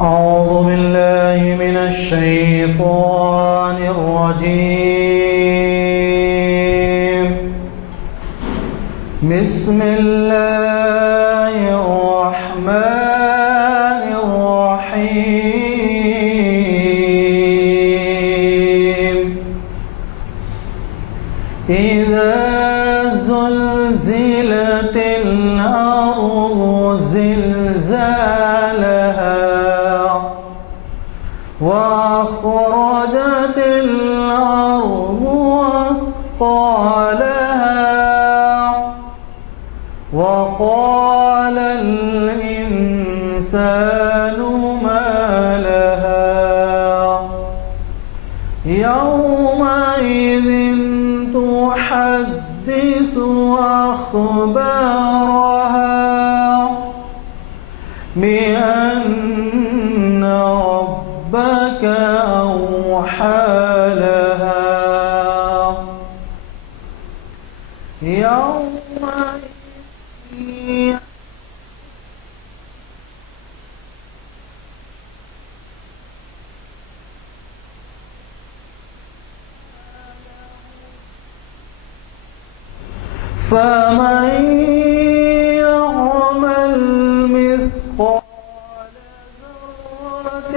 أعوذ بالله من الشيطان الرجيم. بسم الله الرحمن الرحيم. إذا زلزلت الأرض زلزالها وأخرجت الأرض أثقالها وقال الإنسان ما لها يومئذ تحدث أخبارها بأن ربك أوحى لها يومئذ فمن يعمل مثقال ذرة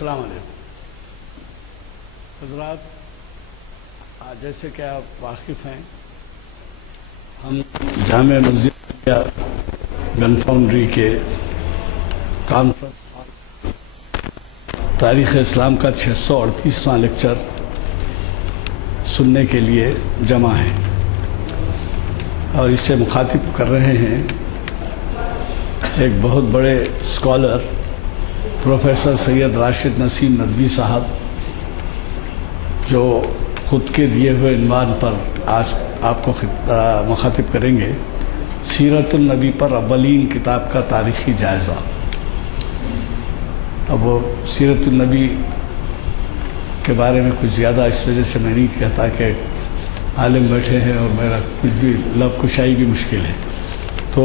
السلام علیکم حضرات، جیسے کہ آپ واقف ہیں، ہم جامعہ مسجد گن فاؤنڈری کے کانفرنس تاریخ اسلام کا 638واں لیکچر سننے کے لیے جمع ہیں اور اس سے مخاطب کر رہے ہیں ایک بہت بڑے اسکالر پروفیسر سید راشد نسیم ندوی صاحب، جو خود کے دیے ہوئے عنوان پر آج آپ کو مخاطب کریں گے، سیرت النبی پر اولین کتاب کا تاریخی جائزہ۔ اب وہ سیرت النبی کے بارے میں کچھ زیادہ اس وجہ سے میں نہیں کہتا کہ عالم بیٹھے ہیں اور میرا کچھ بھی لفظ کشائی بھی مشکل ہے، تو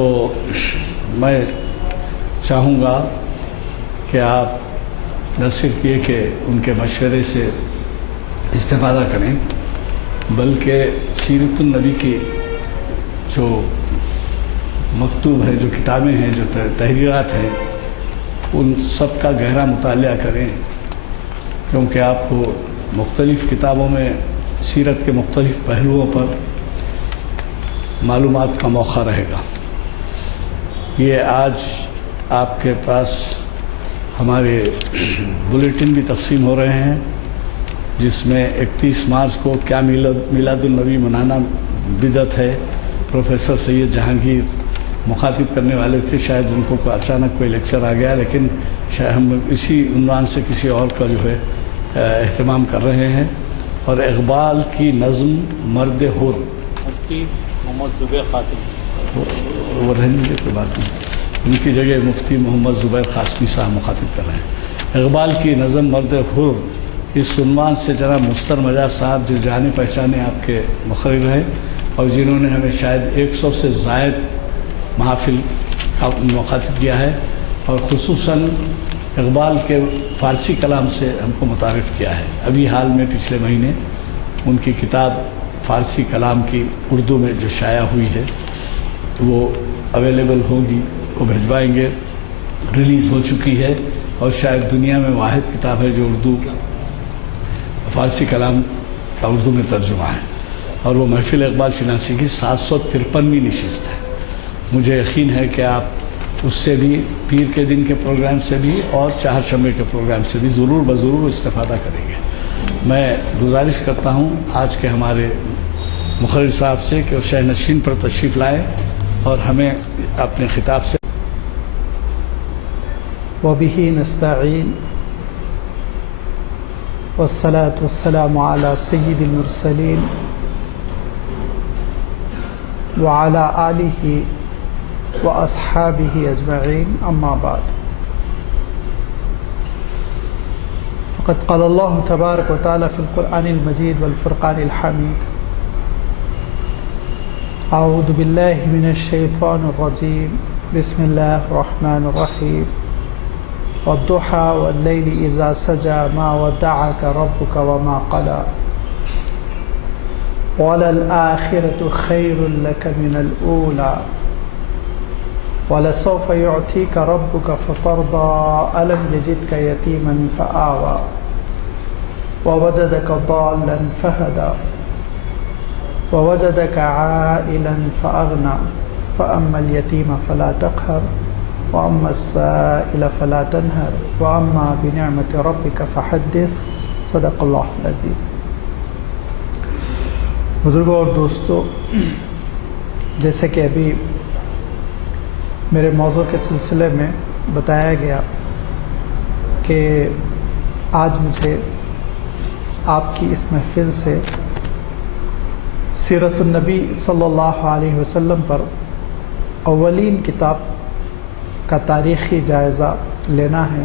میں چاہوں گا کہ آپ نہ صرف یہ کہ ان کے مشورے سے استفادہ کریں، بلکہ سیرت النبی کی جو مکتوب ہے، جو کتابیں ہیں، جو تحریرات ہیں، ان سب کا گہرا مطالعہ کریں، کیونکہ آپ کو مختلف کتابوں میں سیرت کے مختلف پہلوؤں پر معلومات کا موقع رہے گا۔ یہ آج آپ کے پاس ہمارے بلیٹن بھی تقسیم ہو رہے ہیں، جس میں 31 مارچ کو کیا میلاد النبی منانا بدعت ہے، پروفیسر سید جہانگیر مخاطب کرنے والے تھے، شاید ان کو اچانک کوئی لیکچر آ گیا، لیکن شاید ہم اسی عنوان سے کسی اور کا جو ہے اہتمام کر رہے ہیں۔ اور اقبال کی نظم مرد حر، مفتی محمد زبیر خاتمی، وہ رہنے سے کوئی بات نہیں، ان کی جگہ مفتی محمد زبیر قاسمی صاحب مخاطب کر رہے ہیں۔ اقبال کی نظم مرد حر، اس عنوان سے جناب مستر مجاز صاحب، جو جانے پہچانے آپ کے مقرر ہیں اور جنہوں نے ہمیں شاید 100 سے زائد محافل مخاطب کیا ہے، اور خصوصاً اقبال کے فارسی کلام سے ہم کو متعارف کیا ہے۔ ابھی حال میں پچھلے مہینے ان کی کتاب فارسی کلام کی اردو میں جو شائع ہوئی ہے وہ اویلیبل ہوگی، وہ بھجوائیں گے، ریلیز ہو چکی ہے، اور شاید دنیا میں واحد کتاب ہے جو اردو فارسی کلام کا اردو میں ترجمہ ہے، اور وہ محفل اقبال شناسی کی 753ویں نشست ہے۔ مجھے یقین ہے کہ آپ اس سے بھی، پیر کے دن کے پروگرام سے بھی اور چہارشنبے کے پروگرام سے بھی ضرور بضرور استفادہ کریں گے۔ میں گزارش کرتا ہوں آج کے ہمارے مقرر صاحب سے کہ وہ شہ نشین پر تشریف لائیں اور ہمیں اپنے خطاب سے وبه نستعين والصلاة والسلام على سيد المرسلين وعلى آله وأصحابه أجمعين أما بعد فقد قال الله تبارك وتعالى في القرآن المجيد والفرقان الحميد أعوذ بالله من الشيطان الرجيم بسم الله الرحمن الرحيم والضحى والليل إذا سجى ما ودعك ربك وما قلى وللآخرة خير لك من الأولى ولسوف يعطيك ربك فترضى ألم يجدك يتيما فآوى ووجدك ضالا فهدى ووجدك عائلا فأغنى فأما اليتيم فلا تقهر وأما السائل فلا تنهر وأما بنعمة ربك فحدث صدق اللہ العظیم۔ بزرگوں اور دوستو، جیسے کہ ابھی میرے موضوع کے سلسلے میں بتایا گیا کہ آج مجھے آپ کی اس محفل سے سیرت النبی صلی اللہ علیہ وسلم پر اولین کتاب کا تاریخی جائزہ لینا ہے۔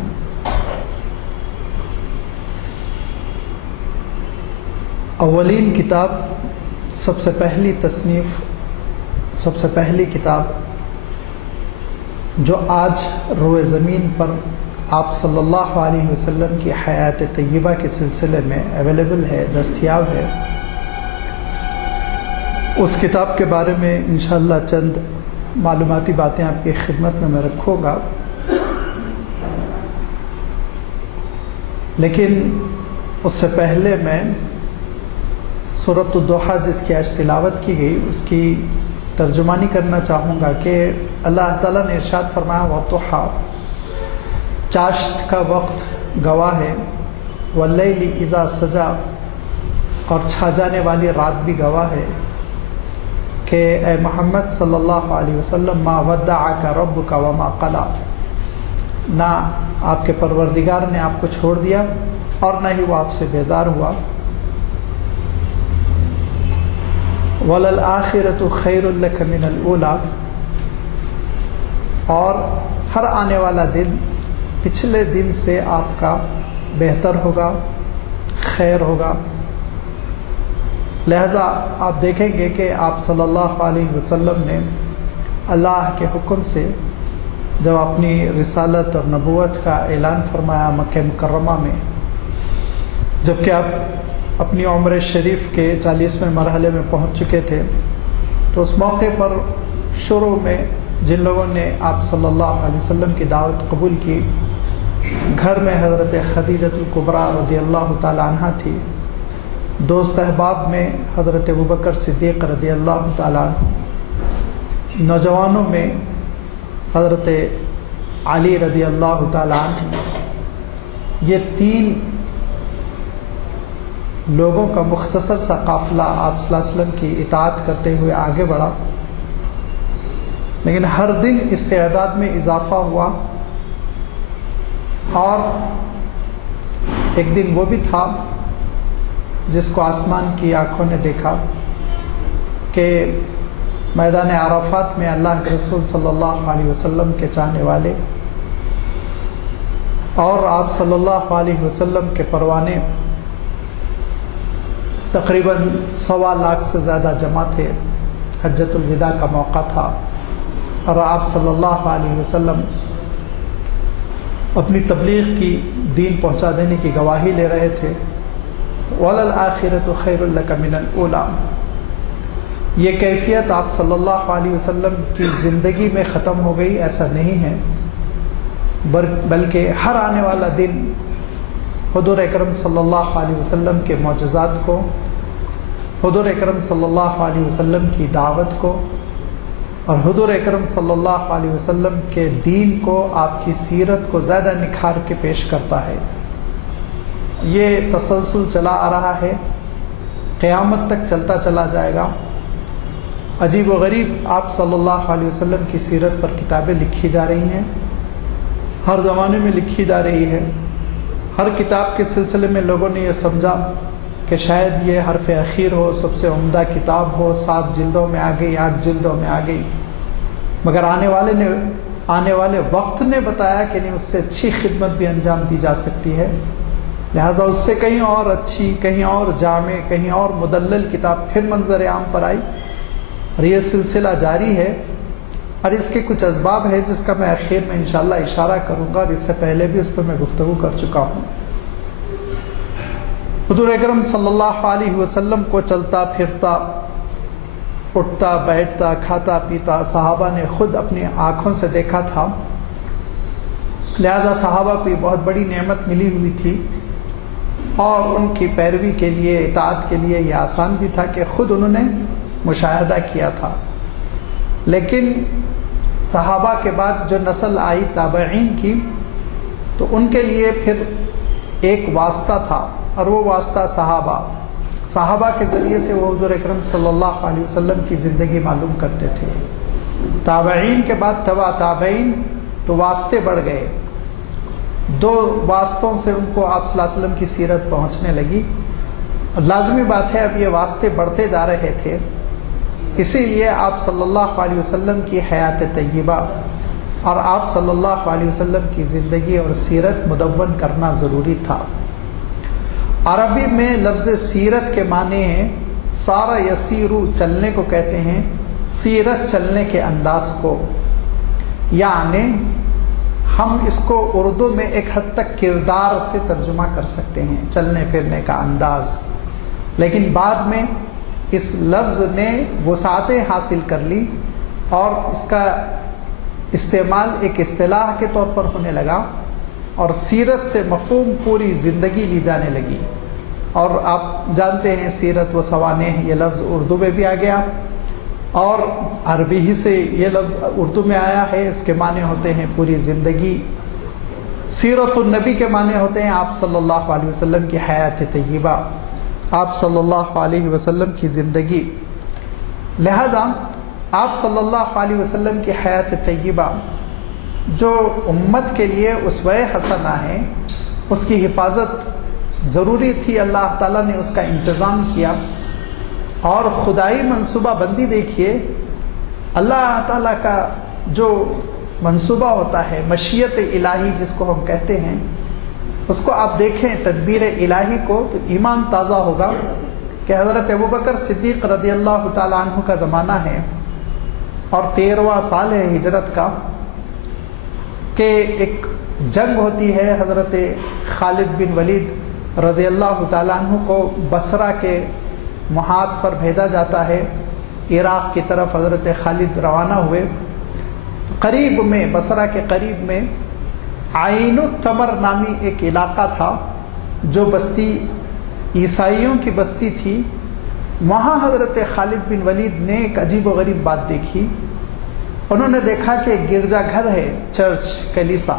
اولین کتاب، سب سے پہلی تصنیف، سب سے پہلی کتاب جو آج روئے زمین پر آپ صلی اللہ علیہ وسلم کی حیات طیبہ کے سلسلے میں اویلیبل ہے، دستیاب ہے، اس کتاب کے بارے میں انشاءاللہ چند معلوماتی باتیں آپ کی خدمت میں رکھوں گا۔ لیکن اس سے پہلے میں سورۃ الضحیٰ جس کی آج تلاوت کی گئی اس کی ترجمانی کرنا چاہوں گا کہ اللہ تعالیٰ نے ارشاد فرمایا والضحیٰ، چاشت کا وقت گواہ ہے، واللیل اذا سجا، اور چھا جانے والی رات بھی گواہ ہے کہ اے محمد صلی اللہ علیہ وسلم ما ودعک ربک وما قلی، نہ آپ کے پروردگار نے آپ کو چھوڑ دیا اور نہ ہی وہ آپ سے بیزار ہوا۔ وَلَلْآخِرَةُ خَيْرٌ لَكَ مِنَ الْأُولَى، اور ہر آنے والا دن پچھلے دن سے آپ کا بہتر ہوگا، خیر ہوگا۔ لہذا آپ دیکھیں گے کہ آپ صلی اللہ علیہ وسلم نے اللہ کے حکم سے جب اپنی رسالت اور نبوت کا اعلان فرمایا مکہ مکرمہ میں، جبکہ آپ اپنی عمر شریف کے 40ویں مرحلے میں پہنچ چکے تھے، تو اس موقع پر شروع میں جن لوگوں نے آپ صلی اللہ علیہ وسلم کی دعوت قبول کی، گھر میں حضرت خدیجہ الکبریٰ رضی اللہ تعالی عنہ تھی، دوست احباب میں حضرت ابوبکر صدیق رضی اللہ تعالیٰ عنہ، نوجوانوں میں حضرت علی رضی اللہ تعالیٰ عنہ، یہ 3 لوگوں کا مختصر سا قافلہ آپ صلی اللہ علیہ وسلم کی اطاعت کرتے ہوئے آگے بڑھا۔ لیکن ہر دن استعداد میں اضافہ ہوا، اور ایک دن وہ بھی تھا جس کو آسمان کی آنکھوں نے دیکھا کہ میدان عرفات میں اللہ کے رسول صلی اللہ علیہ وسلم کے چاہنے والے اور آپ صلی اللہ علیہ وسلم کے پروانے تقریباً 1.25 لاکھ سے زیادہ جمع تھے۔ حجۃ الوداع کا موقع تھا اور آپ صلی اللہ علیہ وسلم اپنی تبلیغ کی، دین پہنچا دینے کی گواہی لے رہے تھے۔ وَلَلْآخِرَةُ خَيْرٌ لَكَ مِنَ الْأُولَى، یہ کیفیت آپ صلی اللہ علیہ وسلم کی زندگی میں ختم ہو گئی، ایسا نہیں ہے، بلکہ ہر آنے والا دن حضور اکرم صلی اللہ علیہ وسلم کے معجزات کو، حضور اکرم صلی اللہ علیہ وسلم کی دعوت کو اور حضور اکرم صلی اللہ علیہ وسلم کے دین کو، آپ کی سیرت کو زیادہ نکھار کے پیش کرتا ہے۔ یہ تسلسل چلا آ رہا ہے، قیامت تک چلتا چلا جائے گا۔ عجیب و غریب آپ صلی اللہ علیہ وسلم کی سیرت پر کتابیں لکھی جا رہی ہیں، ہر زمانے میں لکھی جا رہی ہے، ہر کتاب کے سلسلے میں لوگوں نے یہ سمجھا کہ شاید یہ حرف اخیر ہو، سب سے عمدہ کتاب ہو، 7 جلدوں میں آ گئی، 8 جلدوں میں آ گئی، مگر آنے والے وقت نے بتایا کہ نہیں، اس سے اچھی خدمت بھی انجام دی جا سکتی ہے، لہذا اس سے کہیں اور اچھی، کہیں اور جامع، کہیں اور مدلل کتاب پھر منظر عام پر آئی، اور یہ سلسلہ جاری ہے، اور اس کے کچھ اسباب ہے جس کا میں آخر میں انشاءاللہ اشارہ کروں گا، اور اس سے پہلے بھی اس پر میں گفتگو کر چکا ہوں۔ حضور اکرم صلی اللہ علیہ وسلم کو چلتا پھرتا، اٹھتا بیٹھتا، کھاتا پیتا صحابہ نے خود اپنی آنکھوں سے دیکھا تھا، لہذا صحابہ کو یہ بہت بڑی نعمت ملی ہوئی تھی، اور ان کی پیروی کے لیے، اطاعت کے لیے یہ آسان بھی تھا کہ خود انہوں نے مشاہدہ کیا تھا۔ لیکن صحابہ کے بعد جو نسل آئی تابعین کی، تو ان کے لیے پھر ایک واسطہ تھا، اور وہ واسطہ صحابہ کے ذریعے سے وہ حضور اکرم صلی اللہ علیہ وسلم کی زندگی معلوم کرتے تھے۔ تابعین کے بعد تبع تابعین، تو واسطے بڑھ گئے، 2 واسطوں سے ان کو آپ صلی اللہ علیہ وسلم کی سیرت پہنچنے لگی، اور لازمی بات ہے اب یہ واسطے بڑھتے جا رہے تھے، اسی لیے آپ صلی اللہ علیہ وسلم کی حیات طیبہ اور آپ صلی اللہ علیہ وسلم کی زندگی اور سیرت مدون کرنا ضروری تھا۔ عربی میں لفظ سیرت کے معنی ہیں سارا یسیرو، چلنے کو کہتے ہیں، سیرت چلنے کے انداز کو، یعنی ہم اس کو اردو میں ایک حد تک کردار سے ترجمہ کر سکتے ہیں، چلنے پھرنے کا انداز، لیکن بعد میں اس لفظ نے وسعتیں حاصل کر لی اور اس کا استعمال ایک اصطلاح کے طور پر ہونے لگا، اور سیرت سے مفہوم پوری زندگی لی جانے لگی۔ اور آپ جانتے ہیں سیرت و سوانح یہ لفظ اردو میں بھی آ گیا، اور عربی ہی سے یہ لفظ اردو میں آیا ہے، اس کے معنی ہوتے ہیں پوری زندگی۔ سیرت النبی کے معنی ہوتے ہیں آپ صلی اللہ علیہ وسلم کی حیات طیبہ، آپ صلی اللہ علیہ وسلم کی زندگی، لہذا آپ صلی اللہ علیہ وسلم کی حیات طیبہ جو امت کے لیے اسوہ حسنہ ہے، اس کی حفاظت ضروری تھی، اللہ تعالیٰ نے اس کا انتظام کیا، اور خدائی منصوبہ بندی دیکھیے، اللہ تعالیٰ کا جو منصوبہ ہوتا ہے، مشیت الہی جس کو ہم کہتے ہیں، اس کو آپ دیکھیں تدبیر الہی کو، تو ایمان تازہ ہوگا کہ حضرت ابوبکر صدیق رضی اللہ تعالیٰ عنہ کا زمانہ ہے، اور 13واں سال ہے ہجرت کا، کہ ایک جنگ ہوتی ہے، حضرت خالد بن ولید رضی اللہ تعالیٰ عنہ کو بصرہ کے محاذ پر بھیجا جاتا ہے، عراق کی طرف حضرت خالد روانہ ہوئے، قریب میں، بصرہ کے قریب میں عین التمر نامی ایک علاقہ تھا، جو بستی عیسائیوں کی بستی تھی، وہاں حضرت خالد بن ولید نے ایک عجیب و غریب بات دیکھی، انہوں نے دیکھا کہ گرجا گھر ہے، چرچ، کلیسا،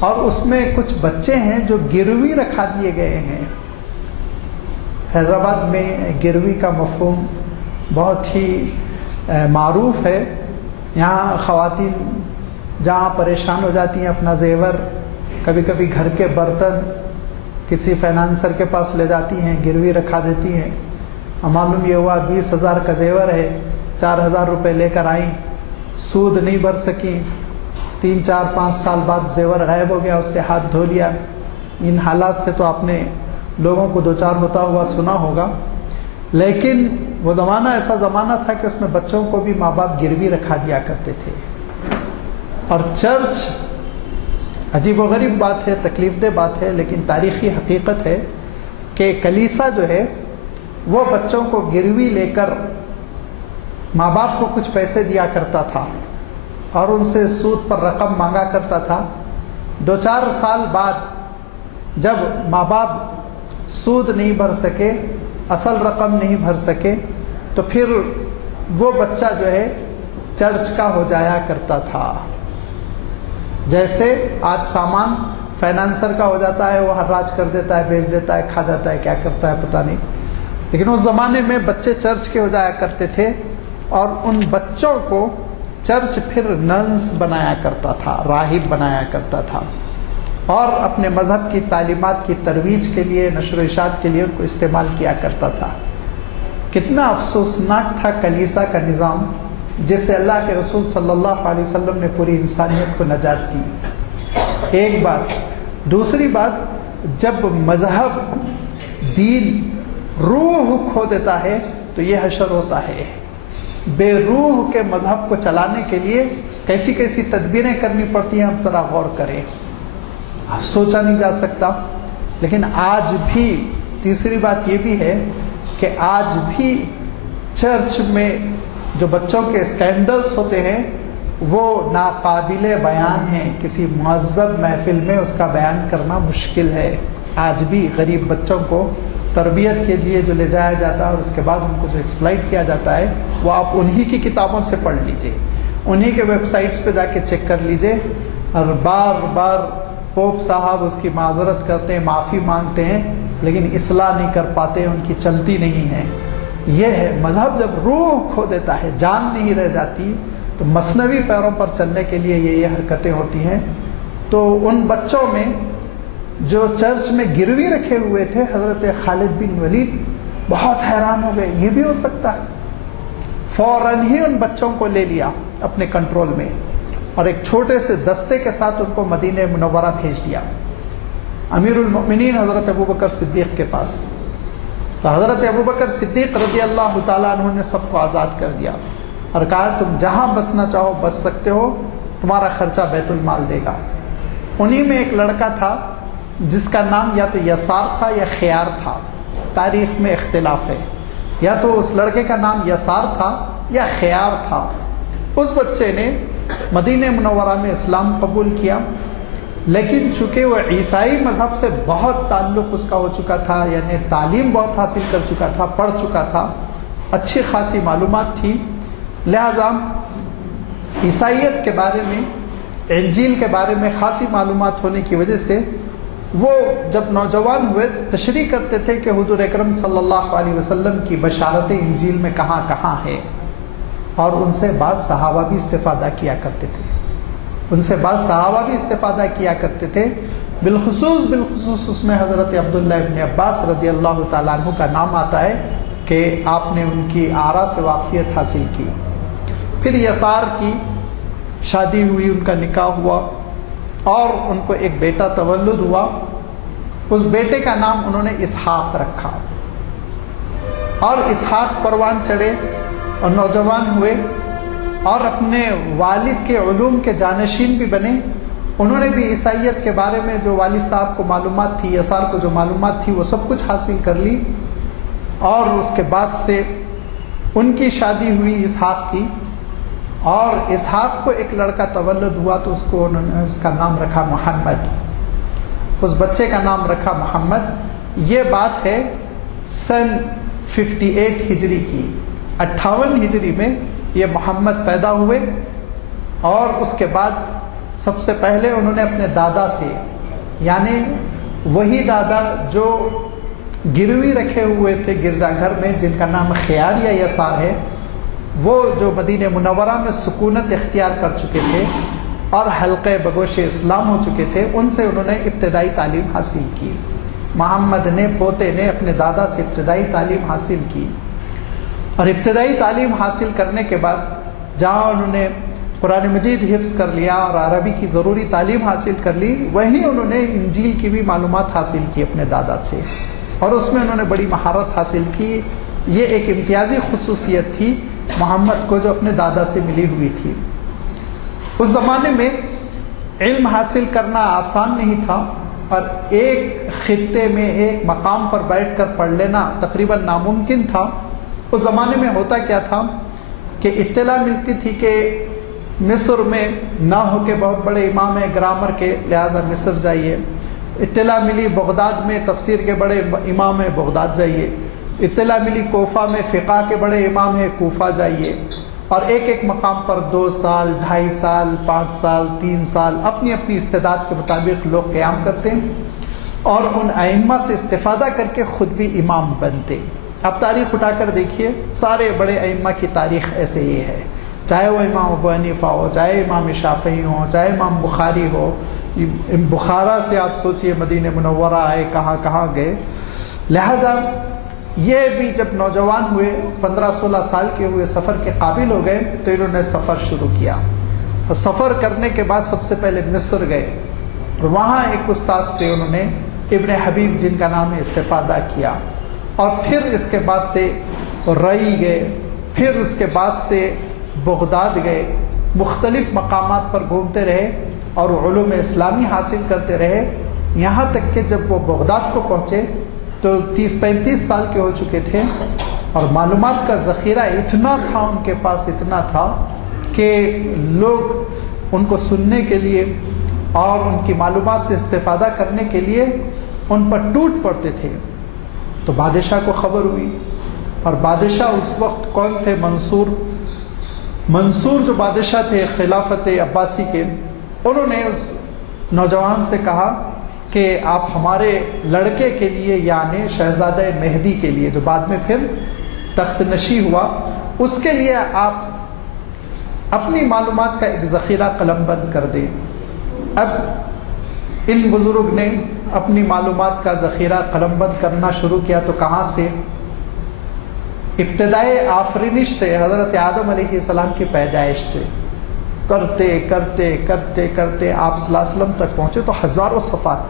اور اس میں کچھ بچے ہیں جو گروی رکھا دیے گئے ہیں۔ حیدرآباد میں گروی کا مفہوم بہت ہی معروف ہے، یہاں خواتین جہاں پریشان ہو جاتی ہیں اپنا زیور، کبھی کبھی گھر کے برتن کسی فائنانسر کے پاس لے جاتی ہیں، گروی رکھا دیتی ہیں، معلوم یہ ہوا 20,000 کا زیور ہے، 4,000 روپے لے کر آئیں، سود نہیں بھر سکیں، 3 4 5 سال بعد زیور غائب ہو گیا، اس سے ہاتھ دھو لیا۔ ان حالات سے تو آپ نے لوگوں کو دوچار ہوتا ہوا سنا ہوگا، لیکن وہ زمانہ ایسا زمانہ تھا کہ اس میں بچوں کو بھی ماں باپ گروی رکھا دیا کرتے تھے۔ اور چرچ، عجیب و غریب بات ہے، تکلیف دہ بات ہے، لیکن تاریخی حقیقت ہے کہ کلیسا جو ہے وہ بچوں کو گروی لے کر ماں باپ کو کچھ پیسے دیا کرتا تھا، اور ان سے سود پر رقم مانگا کرتا تھا۔ 2-4 سال بعد جب ماں باپ سود نہیں بھر سکے، اصل رقم نہیں بھر سکے، تو پھر وہ بچہ جو ہے چرچ کا ہو جایا کرتا تھا۔ جیسے آج سامان فائنانسر کا ہو جاتا ہے، وہ حراج کر دیتا ہے، بیچ دیتا ہے، کھا جاتا ہے، کیا کرتا ہے پتہ نہیں، لیکن اس زمانے میں بچے چرچ کے ہو جایا کرتے تھے، اور ان بچوں کو چرچ پھر ننس بنایا کرتا تھا، راہب بنایا کرتا تھا۔ اور اپنے مذہب کی تعلیمات کی ترویج کے لیے، نشر و اشاعت کے لیے ان کو استعمال کیا کرتا تھا۔ کتنا افسوسناک تھا کلیسا کا نظام جس سے اللہ کے رسول صلی اللہ علیہ وسلم نے پوری انسانیت کو نجات دی۔ ایک بات۔ دوسری بات، جب مذہب، دین روح کھو دیتا ہے تو یہ حشر ہوتا ہے۔ بے روح کے مذہب کو چلانے کے لیے کیسی کیسی تدبیریں کرنی پڑتی ہیں، ہم ذرا غور کریں، سوچا نہیں جا سکتا۔ لیکن آج بھی تیسری بات یہ بھی ہے کہ آج بھی چرچ میں جو بچوں کے اسکینڈلز ہوتے ہیں وہ ناقابل بیان ہیں، کسی مہذب محفل میں اس کا بیان کرنا مشکل ہے۔ آج بھی غریب بچوں کو تربیت کے لیے جو لے جایا جاتا ہے اور اس کے بعد ان کو جو ایکسپلائٹ کیا جاتا ہے وہ آپ انہی کی کتابوں سے پڑھ لیجئے، انہی کے ویب سائٹس پہ جا کے چیک کر لیجئے، اور بار بار پوپ صاحب اس کی معذرت کرتے ہیں، معافی مانگتے ہیں، لیکن اصلاح نہیں کر پاتے، ان کی چلتی نہیں ہے۔ یہ ہے مذہب جب روح کھو دیتا ہے، جان نہیں رہ جاتی، تو مثنوی پیروں پر چلنے کے لیے یہ حرکتیں ہوتی ہیں۔ تو ان بچوں میں جو چرچ میں گروی رکھے ہوئے تھے حضرت خالد بن ولید بہت حیران ہو گئے، یہ بھی ہو سکتا ہے۔ فوراً ہی ان بچوں کو لے لیا اپنے کنٹرول میں اور ایک چھوٹے سے دستے کے ساتھ ان کو مدینہ منورہ بھیج دیا امیر المؤمنین حضرت ابوبکر صدیق کے پاس۔ تو حضرت ابوبکر صدیق رضی اللہ تعالیٰ عنہ نے سب کو آزاد کر دیا اور کہا تم جہاں بسنا چاہو بس سکتے ہو، تمہارا خرچہ بیت المال دے گا۔ انہی میں ایک لڑکا تھا جس کا نام یا تو یسار تھا یا خیار تھا، تاریخ میں اختلاف ہے، یا تو اس لڑکے کا نام یسار تھا یا خیار تھا۔ اس بچے نے مدینہ منورہ میں اسلام قبول کیا، لیکن چونکہ وہ عیسائی مذہب سے بہت تعلق اس کا ہو چکا تھا، یعنی تعلیم بہت حاصل کر چکا تھا، پڑھ چکا تھا، اچھی خاصی معلومات تھی، لہذا عیسائیت کے بارے میں، انجیل کے بارے میں خاصی معلومات ہونے کی وجہ سے وہ جب نوجوان ہوئے تو تشریح کرتے تھے کہ حضور اکرم صلی اللہ علیہ وسلم کی بشارتیں انجیل میں کہاں کہاں ہیں، اور ان سے بعض صحابہ بھی استفادہ کیا کرتے تھے، ان سے بعض صحابہ بھی استفادہ کیا کرتے تھے، بالخصوص اس میں حضرت عبداللہ ابن عباس رضی اللہ تعالیٰ عنہ کا نام آتا ہے کہ آپ نے ان کی آرا سے واقفیت حاصل کی۔ پھر یسار کی شادی ہوئی، ان کا نکاح ہوا اور ان کو ایک بیٹا تولد ہوا۔ اس بیٹے کا نام انہوں نے اسحاق رکھا، اور اسحاق پروان چڑھے اور نوجوان ہوئے اور اپنے والد کے علوم کے جانشین بھی بنے۔ انہوں نے بھی عیسائیت کے بارے میں جو والد صاحب کو معلومات تھی، یسار کو جو معلومات تھی، وہ سب کچھ حاصل کر لی، اور اس کے بعد سے ان کی شادی ہوئی اسحاق کی، اور اسحاق کو ایک لڑکا تولد ہوا تو انہوں نے اس کا نام رکھا محمد، اس بچے کا نام رکھا محمد۔ یہ بات ہے سن 58 ہجری کی، 58 ہجری میں یہ محمد پیدا ہوئے، اور اس کے بعد سب سے پہلے انہوں نے اپنے دادا سے، یعنی وہی دادا جو گروی رکھے ہوئے تھے گرجا گھر میں، جن کا نام خیار یا یسار ہے، وہ جو مدینہ منورہ میں سکونت اختیار کر چکے تھے اور حلقہ بگوش اسلام ہو چکے تھے، ان سے انہوں نے ابتدائی تعلیم حاصل کی۔ محمد نے، پوتے نے، اپنے دادا سے ابتدائی تعلیم حاصل کی، اور ابتدائی تعلیم حاصل کرنے کے بعد جہاں انہوں نے قرآن مجید حفظ کر لیا اور عربی کی ضروری تعلیم حاصل کر لی، وہیں انہوں نے انجیل کی بھی معلومات حاصل کی اپنے دادا سے، اور اس میں انہوں نے بڑی مہارت حاصل کی۔ یہ ایک امتیازی خصوصیت تھی محمد کو جو اپنے دادا سے ملی ہوئی تھی۔ اس زمانے میں علم حاصل کرنا آسان نہیں تھا، اور ایک خطے میں ایک مقام پر بیٹھ کر پڑھ لینا تقریباً ناممکن تھا۔ اس زمانے میں ہوتا کیا تھا کہ اطلاع ملتی تھی کہ مصر میں نحو کے بہت بڑے امام ہیں گرامر کے، لہٰذا مصر جائیے۔ اطلاع ملی بغداد میں تفسیر کے بڑے امام ہیں، بغداد جائیے۔ اطلاع ملی کوفہ میں فقہ کے بڑے امام ہیں، کوفہ جائیے۔ اور ایک ایک مقام پر 2 سال، 2.5 سال، 5 سال، 3 سال اپنی اپنی استعداد کے مطابق لوگ قیام کرتے ہیں، اور ان ائمہ سے استفادہ کر کے خود بھی امام بنتے۔ اب تاریخ اٹھا کر دیکھیے، سارے بڑے ائمہ کی تاریخ ایسے ہی ہے، چاہے وہ امام ابو حنیفہ ہو، چاہے امام شافعی ہو، چاہے امام بخاری ہو، بخارا سے آپ سوچئے مدینہ منورہ آئے، کہاں کہاں گئے. لہذا یہ بھی جب نوجوان ہوئے، 15-16 سال کے ہوئے، سفر کے قابل ہو گئے، تو انہوں نے سفر شروع کیا. سفر کرنے کے بعد سب سے پہلے مصر گئے، اور وہاں ایک استاد سے انہوں نے ابن حبیب جن کا نام ہے استفادہ کیا. اور پھر اس کے بعد سے رئی گئے، پھر اس کے بعد سے بغداد گئے، مختلف مقامات پر گھومتے رہے اور علوم اسلامی حاصل کرتے رہے، یہاں تک کہ جب وہ بغداد کو پہنچے تو 30-35 سال کے ہو چکے تھے، اور معلومات کا ذخیرہ اتنا تھا ان کے پاس، اتنا تھا کہ لوگ ان کو سننے کے لیے اور ان کی معلومات سے استفادہ کرنے کے لیے ان پر ٹوٹ پڑتے تھے. تو بادشاہ کو خبر ہوئی، اور بادشاہ اس وقت کون تھے؟ منصور جو بادشاہ تھے خلافت عباسی کے، انہوں نے اس نوجوان سے کہا کہ آپ ہمارے لڑکے کے لیے، یعنی شہزادہ مہدی کے لیے جو بعد میں پھر تخت نشی ہوا، اس کے لیے آپ اپنی معلومات کا ایک ذخیرہ قلم بند کر دیں. اب ان بزرگ نے اپنی معلومات کا ذخیرہ قلم بند کرنا شروع کیا. تو کہاں سے؟ ابتدائے آفرینش سے، حضرت آدم علیہ السلام کی پیدائش سے کرتے کرتے کرتے کرتے آپ صلی اللہ علیہ وسلم تک پہنچے. تو ہزاروں صفحات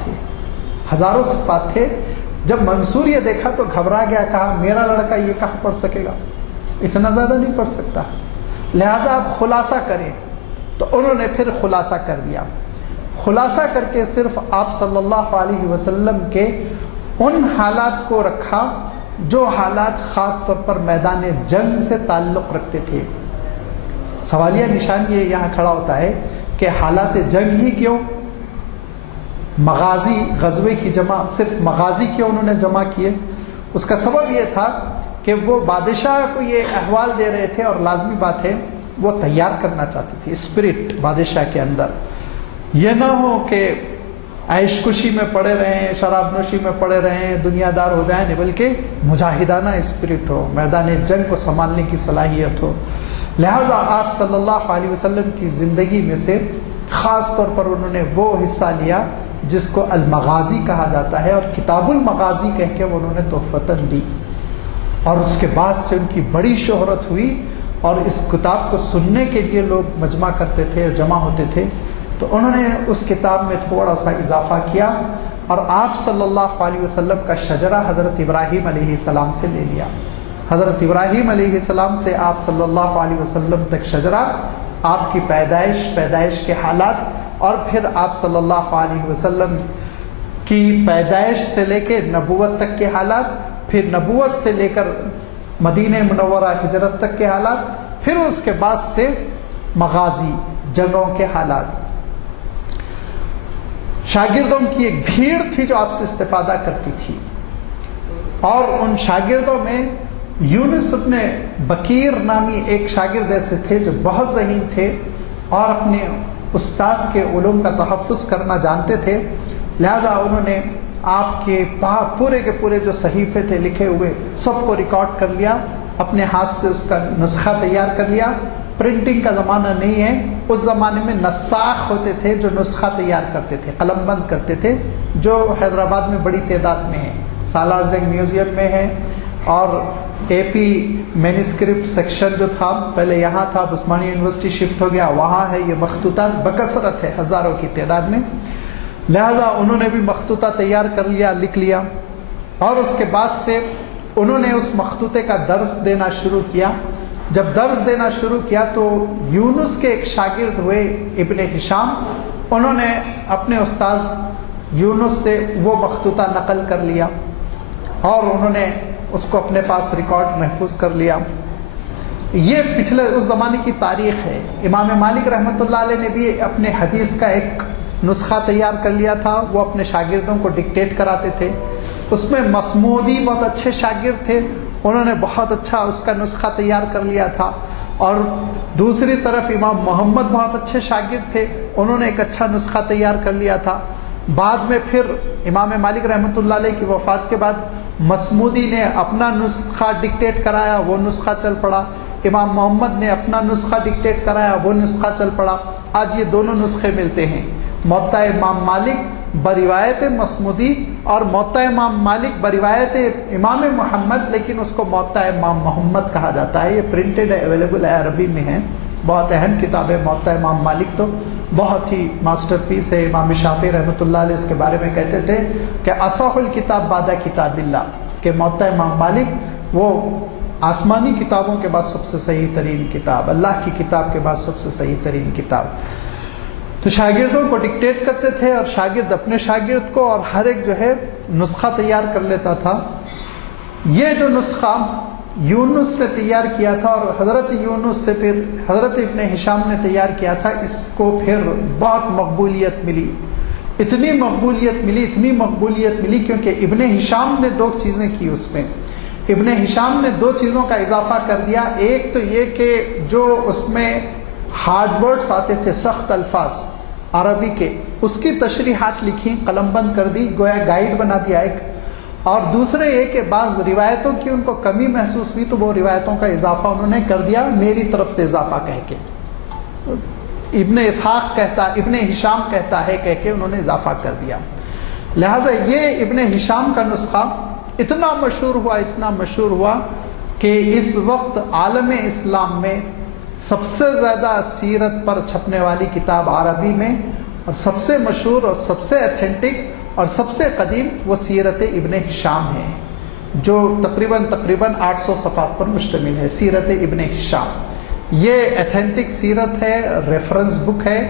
تھے. جب منصور یہ دیکھا تو گھبرا گیا، کہا میرا لڑکا یہ کہاں پڑھ سکے گا، اتنا زیادہ نہیں پڑھ سکتا، لہذا آپ خلاصہ کریں. تو انہوں نے پھر خلاصہ کر دیا. خلاصہ کر کے صرف آپ صلی اللہ علیہ وسلم کے ان حالات کو رکھا جو حالات خاص طور پر میدان جنگ سے تعلق رکھتے تھے. سوالیہ نشان یہ یہاں کھڑا ہوتا ہے کہ حالات جنگ ہی کیوں؟ مغازی، غزوے کی جمع، صرف مغازی کیوں انہوں نے جمع کیے؟ اس کا سبب یہ تھا کہ وہ بادشاہ کو یہ احوال دے رہے تھے، اور لازمی بات ہے وہ تیار کرنا چاہتے تھے اسپرٹ بادشاہ کے اندر. یہ نہ ہو کہ عیش کشی میں پڑے رہیں، شراب نوشی میں پڑے رہیں، دنیا دار ہو جائیں، نہیں بلکہ مجاہدانہ اسپرٹ ہو، میدان جنگ کو سنبھالنے کی صلاحیت ہو. لہذا آپ صلی اللہ علیہ وسلم کی زندگی میں سے خاص طور پر انہوں نے وہ حصہ لیا جس کو المغازی کہا جاتا ہے، اور کتاب المغازی کہہ کے انہوں نے تحفتاً دی. اور اس کے بعد سے ان کی بڑی شہرت ہوئی، اور اس کتاب کو سننے کے لیے لوگ مجمع کرتے تھے، جمع ہوتے تھے. تو انہوں نے اس کتاب میں تھوڑا سا اضافہ کیا، اور آپ صلی اللہ علیہ وسلم کا شجرہ حضرت ابراہیم علیہ السلام سے لے لیا. حضرت ابراہیم علیہ السلام سے آپ صلی اللہ علیہ وسلم تک شجرہ، آپ کی پیدائش کے حالات، اور پھر آپ صلی اللہ علیہ وسلم کی پیدائش سے لے کے نبوت تک کے حالات، پھر نبوت سے لے کر مدینہ منورہ ہجرت تک کے حالات، پھر اس کے بعد سے مغازی، جنگوں کے حالات. شاگردوں کی ایک بھیڑ تھی جو آپ سے استفادہ کرتی تھی، اور ان شاگردوں میں یونس ابن بکیر نامی ایک شاگرد ایسے تھے جو بہت ذہین تھے اور اپنے استاذ کے علوم کا تحفظ کرنا جانتے تھے. لہذا انہوں نے آپ کے پورے کے پورے جو صحیفے تھے لکھے ہوئے سب کو ریکارڈ کر لیا، اپنے ہاتھ سے اس کا نسخہ تیار کر لیا. پرنٹنگ کا زمانہ نہیں ہے، اس زمانے میں نساخ ہوتے تھے جو نسخہ تیار کرتے تھے، قلم بند کرتے تھے، جو حیدرآباد میں بڑی تعداد میں ہیں. سالار جنگ میوزیم میں ہے، اور اے پی مینسکرپٹ سیکشن جو تھا پہلے یہاں تھا، عثمانیہ یونیورسٹی شفٹ ہو گیا، وہاں ہے. یہ مخطوطات بکثرت ہے، ہزاروں کی تعداد میں. لہذا انہوں نے بھی مخطوطہ تیار کر لیا، لکھ لیا، اور اس کے بعد سے انہوں نے اس مخطوطے کا درس دینا شروع کیا. جب درس دینا شروع کیا تو یونس کے ایک شاگرد ہوئے ابن ہشام، انہوں نے اپنے استاذ یونس سے وہ مخطوطہ نقل کر لیا، اور انہوں نے اس کو اپنے پاس ریکارڈ محفوظ کر لیا. یہ پچھلے اس زمانے کی تاریخ ہے. امام مالک رحمۃ اللہ علیہ نے بھی اپنے حدیث کا ایک نسخہ تیار کر لیا تھا، وہ اپنے شاگردوں کو ڈکٹیٹ کراتے تھے. اس میں مسمودی بہت اچھے شاگرد تھے، انہوں نے بہت اچھا اس کا نسخہ تیار کر لیا تھا. اور دوسری طرف امام محمد بہت اچھے شاگرد تھے، انہوں نے ایک اچھا نسخہ تیار کر لیا تھا. بعد میں پھر امام مالک رحمۃ اللہ علیہ کی وفات کے بعد مسمودی نے اپنا نسخہ ڈکٹیٹ کرایا، وہ نسخہ چل پڑا. امام محمد نے اپنا نسخہ ڈکٹیٹ کرایا، وہ نسخہ چل پڑا. آج یہ دونوں نسخے ملتے ہیں. موطا امام مالک بروایت مسمودی اور موطا امام مالک بروایت امام محمد، لیکن اس کو موطا امام محمد کہا جاتا ہے. یہ پرنٹڈ ہے، اویلیبل ہے، عربی میں ہے. بہت اہم کتاب ہے موطا امام مالک، تو بہت ہی ماسٹر پیس ہے. امام شافعی رحمۃ اللہ علیہ اس کے بارے میں کہتے تھے کہ اصح الکتاب بعد کتاب اللہ، کہ موطا امام مالک وہ آسمانی کتابوں کے بعد سب سے صحیح ترین کتاب، اللہ کی کتاب کے بعد سب سے صحیح ترین کتاب. تو شاگردوں کو ڈکٹیٹ کرتے تھے، اور شاگرد اپنے شاگرد کو، اور ہر ایک جو ہے نسخہ تیار کر لیتا تھا. یہ جو نسخہ یونس نے تیار کیا تھا، اور حضرت یونس سے پھر حضرت ابن ہشام نے تیار کیا تھا، اس کو پھر بہت مقبولیت ملی. اتنی مقبولیت ملی کیونکہ ابن ہشام نے دو چیزیں کی اس میں. ابن ہشام نے دو چیزوں کا اضافہ کر دیا. ایک تو یہ کہ جو اس میں ہارڈ ورڈز آتے تھے، سخت الفاظ عربی کے، اس کی تشریحات لکھی، قلم بند کر دی، گویا گائیڈ بنا دیا ایک. اور دوسرے یہ کہ بعض روایتوں کی ان کو کمی محسوس ہوئی تو وہ روایتوں کا اضافہ انہوں نے کر دیا، میری طرف سے اضافہ کہہ کے. ابن اسحاق کہتا، ابن ہشام کہتا ہے کہہ کے انہوں نے اضافہ کر دیا. لہذا یہ ابن ہشام کا نسخہ اتنا مشہور ہوا کہ اس وقت عالم اسلام میں سب سے زیادہ سیرت پر چھپنے والی کتاب عربی میں، اور سب سے مشہور اور سب سے ایتھینٹک اور سب سے قدیم وہ سیرت ابن ہشام ہے، جو تقریباً 800 صفحات پر مشتمل ہے. سیرت ابن ہشام یہ ایتھینٹک سیرت ہے، ریفرنس بک ہے،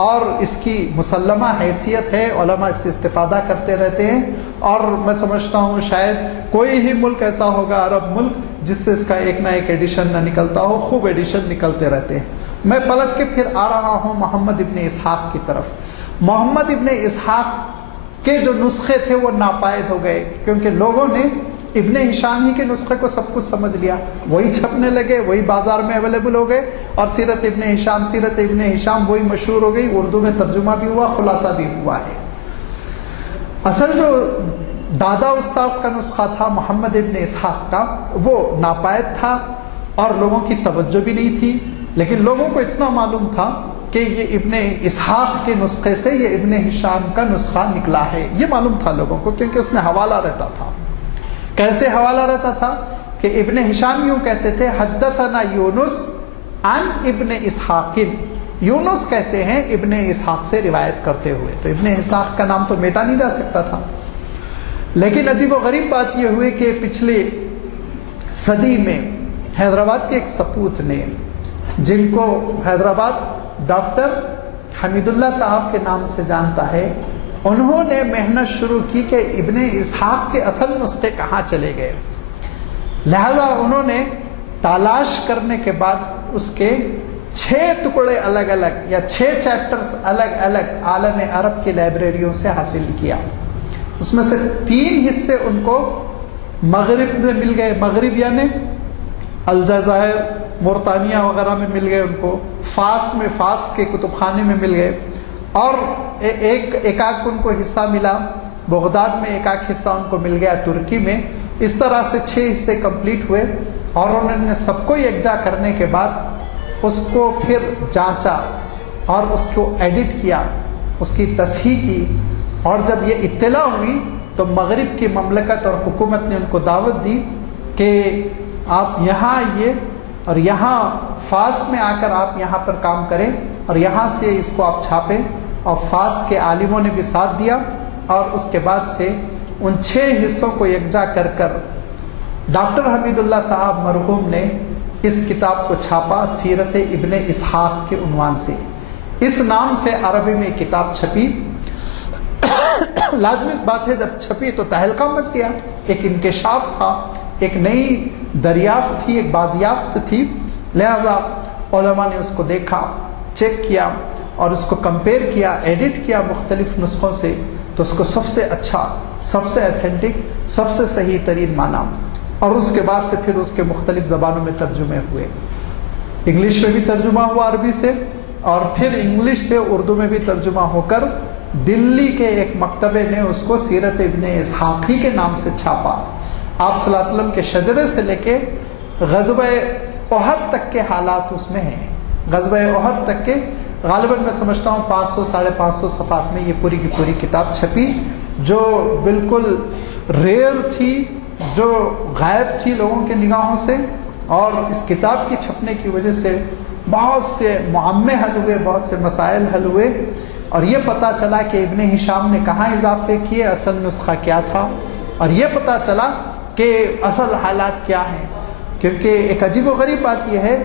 اور اس کی مسلمہ حیثیت ہے. علماء اس سے استفادہ کرتے رہتے ہیں، اور میں سمجھتا ہوں شاید کوئی ہی ملک ایسا ہوگا، عرب ملک، جس سے اس کا ایک نہ ایک ایڈیشن نہ نکلتا ہو. خوب ایڈیشن نکلتے رہتے ہیں. میں پلٹ کے پھر آ رہا ہوں محمد ابن اسحاق کی طرف. محمد ابن اسحاق کے جو نسخے تھے وہ ناپائد ہو گئے، کیونکہ لوگوں نے ابن ہشام ہی کے نسخے کو سب کچھ سمجھ لیا، وہی چھپنے لگے، وہی بازار میں اویلیبل ہو گئے، اور سیرت ابن ہشام وہی مشہور ہو گئی. اردو میں ترجمہ بھی ہوا، خلاصہ بھی ہوا ہے. اصل جو دادا استاذ کا نسخہ تھا محمد ابن اسحاق کا، وہ ناپائد تھا اور لوگوں کی توجہ بھی نہیں تھی، لیکن لوگوں کو اتنا معلوم تھا کہ یہ ابن اسحاق کے نسخے سے یہ ابن ہشام کا نسخہ نکلا ہے. یہ معلوم تھا لوگوں کو، کیونکہ اس میں حوالہ رہتا تھا. کیسے حوالہ رہتا تھا کہ ابن ہشام یوں کہتے تھے، حدثنا یونس عن ابن اسحاق. یونس کہتے ہیں ابن اسحاق سے روایت کرتے ہوئے. تو ابن اسحاق کا نام تو میٹا نہیں جا سکتا تھا. لیکن عجیب و غریب بات یہ ہوئی کہ پچھلے صدی میں حیدرآباد کے ایک سپوت نے، جن کو حیدرآباد ڈاکٹر حمید اللہ صاحب کے نام سے جانتا ہے، انہوں نے محنت شروع کی کہ ابن اسحاق کے اصل نسخے کہاں چلے گئے. لہذا انہوں نے تلاش کرنے کے بعد اس کے 6 ٹکڑے الگ الگ یا 6 چیپٹرز الگ الگ عالم عرب کی لائبریریوں سے حاصل کیا. اس میں سے 3 حصے ان کو مغرب میں مل گئے، مغرب یعنی الجزائر، مورتانیہ وغیرہ میں مل گئے ان کو. فاس میں، فاس کے کتب خانے میں مل گئے، اور ایک آدھ ان کو حصہ ملا بغداد میں، ایک آدھ حصہ ان کو مل گیا ترکی میں. اس طرح سے 6 حصے کمپلیٹ ہوئے، اور انہوں نے سب کو یکجا کرنے کے بعد اس کو پھر جانچا اور اس کو ایڈٹ کیا، اس کی تصحیح کی. اور جب یہ اطلاع ہوئی تو مغرب کی مملکت اور حکومت نے ان کو دعوت دی کہ آپ یہاں آئیے، اور یہاں فاس میں آ کر آپ یہاں پر کام کریں، اور یہاں سے اس کو آپ چھاپیں. اور فاس کے عالموں نے بھی ساتھ دیا، اور اس کے بعد سے ان 6 حصوں کو یکجا کر کر ڈاکٹر حمید اللہ صاحب مرحوم نے اس کتاب کو چھاپا سیرت ابن اسحاق کے عنوان سے. اس نام سے عربی میں کتاب چھپی. لازمی بات ہے جب چھپی تو تہلکہ مچ گیا، ایک انکشاف تھا، ایک نئی دریافت تھی، ایک بازیافت تھی. لہذا علماء نے اس کو دیکھا، چیک کیا، اور اس کو کمپیئر کیا، ایڈٹ کیا مختلف نسخوں سے. تو اس کو سب سے اچھا، سب سے ایتھینٹک، سب سے صحیح ترین مانا. اور اس کے بعد سے پھر اس کے مختلف زبانوں میں ترجمے ہوئے. انگلش میں بھی ترجمہ ہوا عربی سے، اور پھر انگلش سے اردو میں بھی ترجمہ ہو کر دلی کے ایک مکتبے نے اس کو سیرت ابن اسحاقی کے نام سے چھاپا. آپ صلی اللہ علیہ وسلم کے شجرے سے لے کے غزوہ احد تک کے حالات اس میں ہیں. غزوہ احد تک کے غالباً میں سمجھتا ہوں 500 550 صفحات میں یہ پوری کی پوری کتاب چھپی، جو بالکل ریئر تھی، جو غائب تھی لوگوں کے نگاہوں سے، اور اس کتاب کی چھپنے کی وجہ سے بہت سے معمے حل ہوئے، بہت سے مسائل حل ہوئے، اور یہ پتہ چلا کہ ابن ہشام نے کہاں اضافے کیے، اصل نسخہ کیا تھا، اور یہ پتہ چلا کہ اصل حالات کیا ہیں۔ کیونکہ ایک عجیب و غریب بات یہ ہے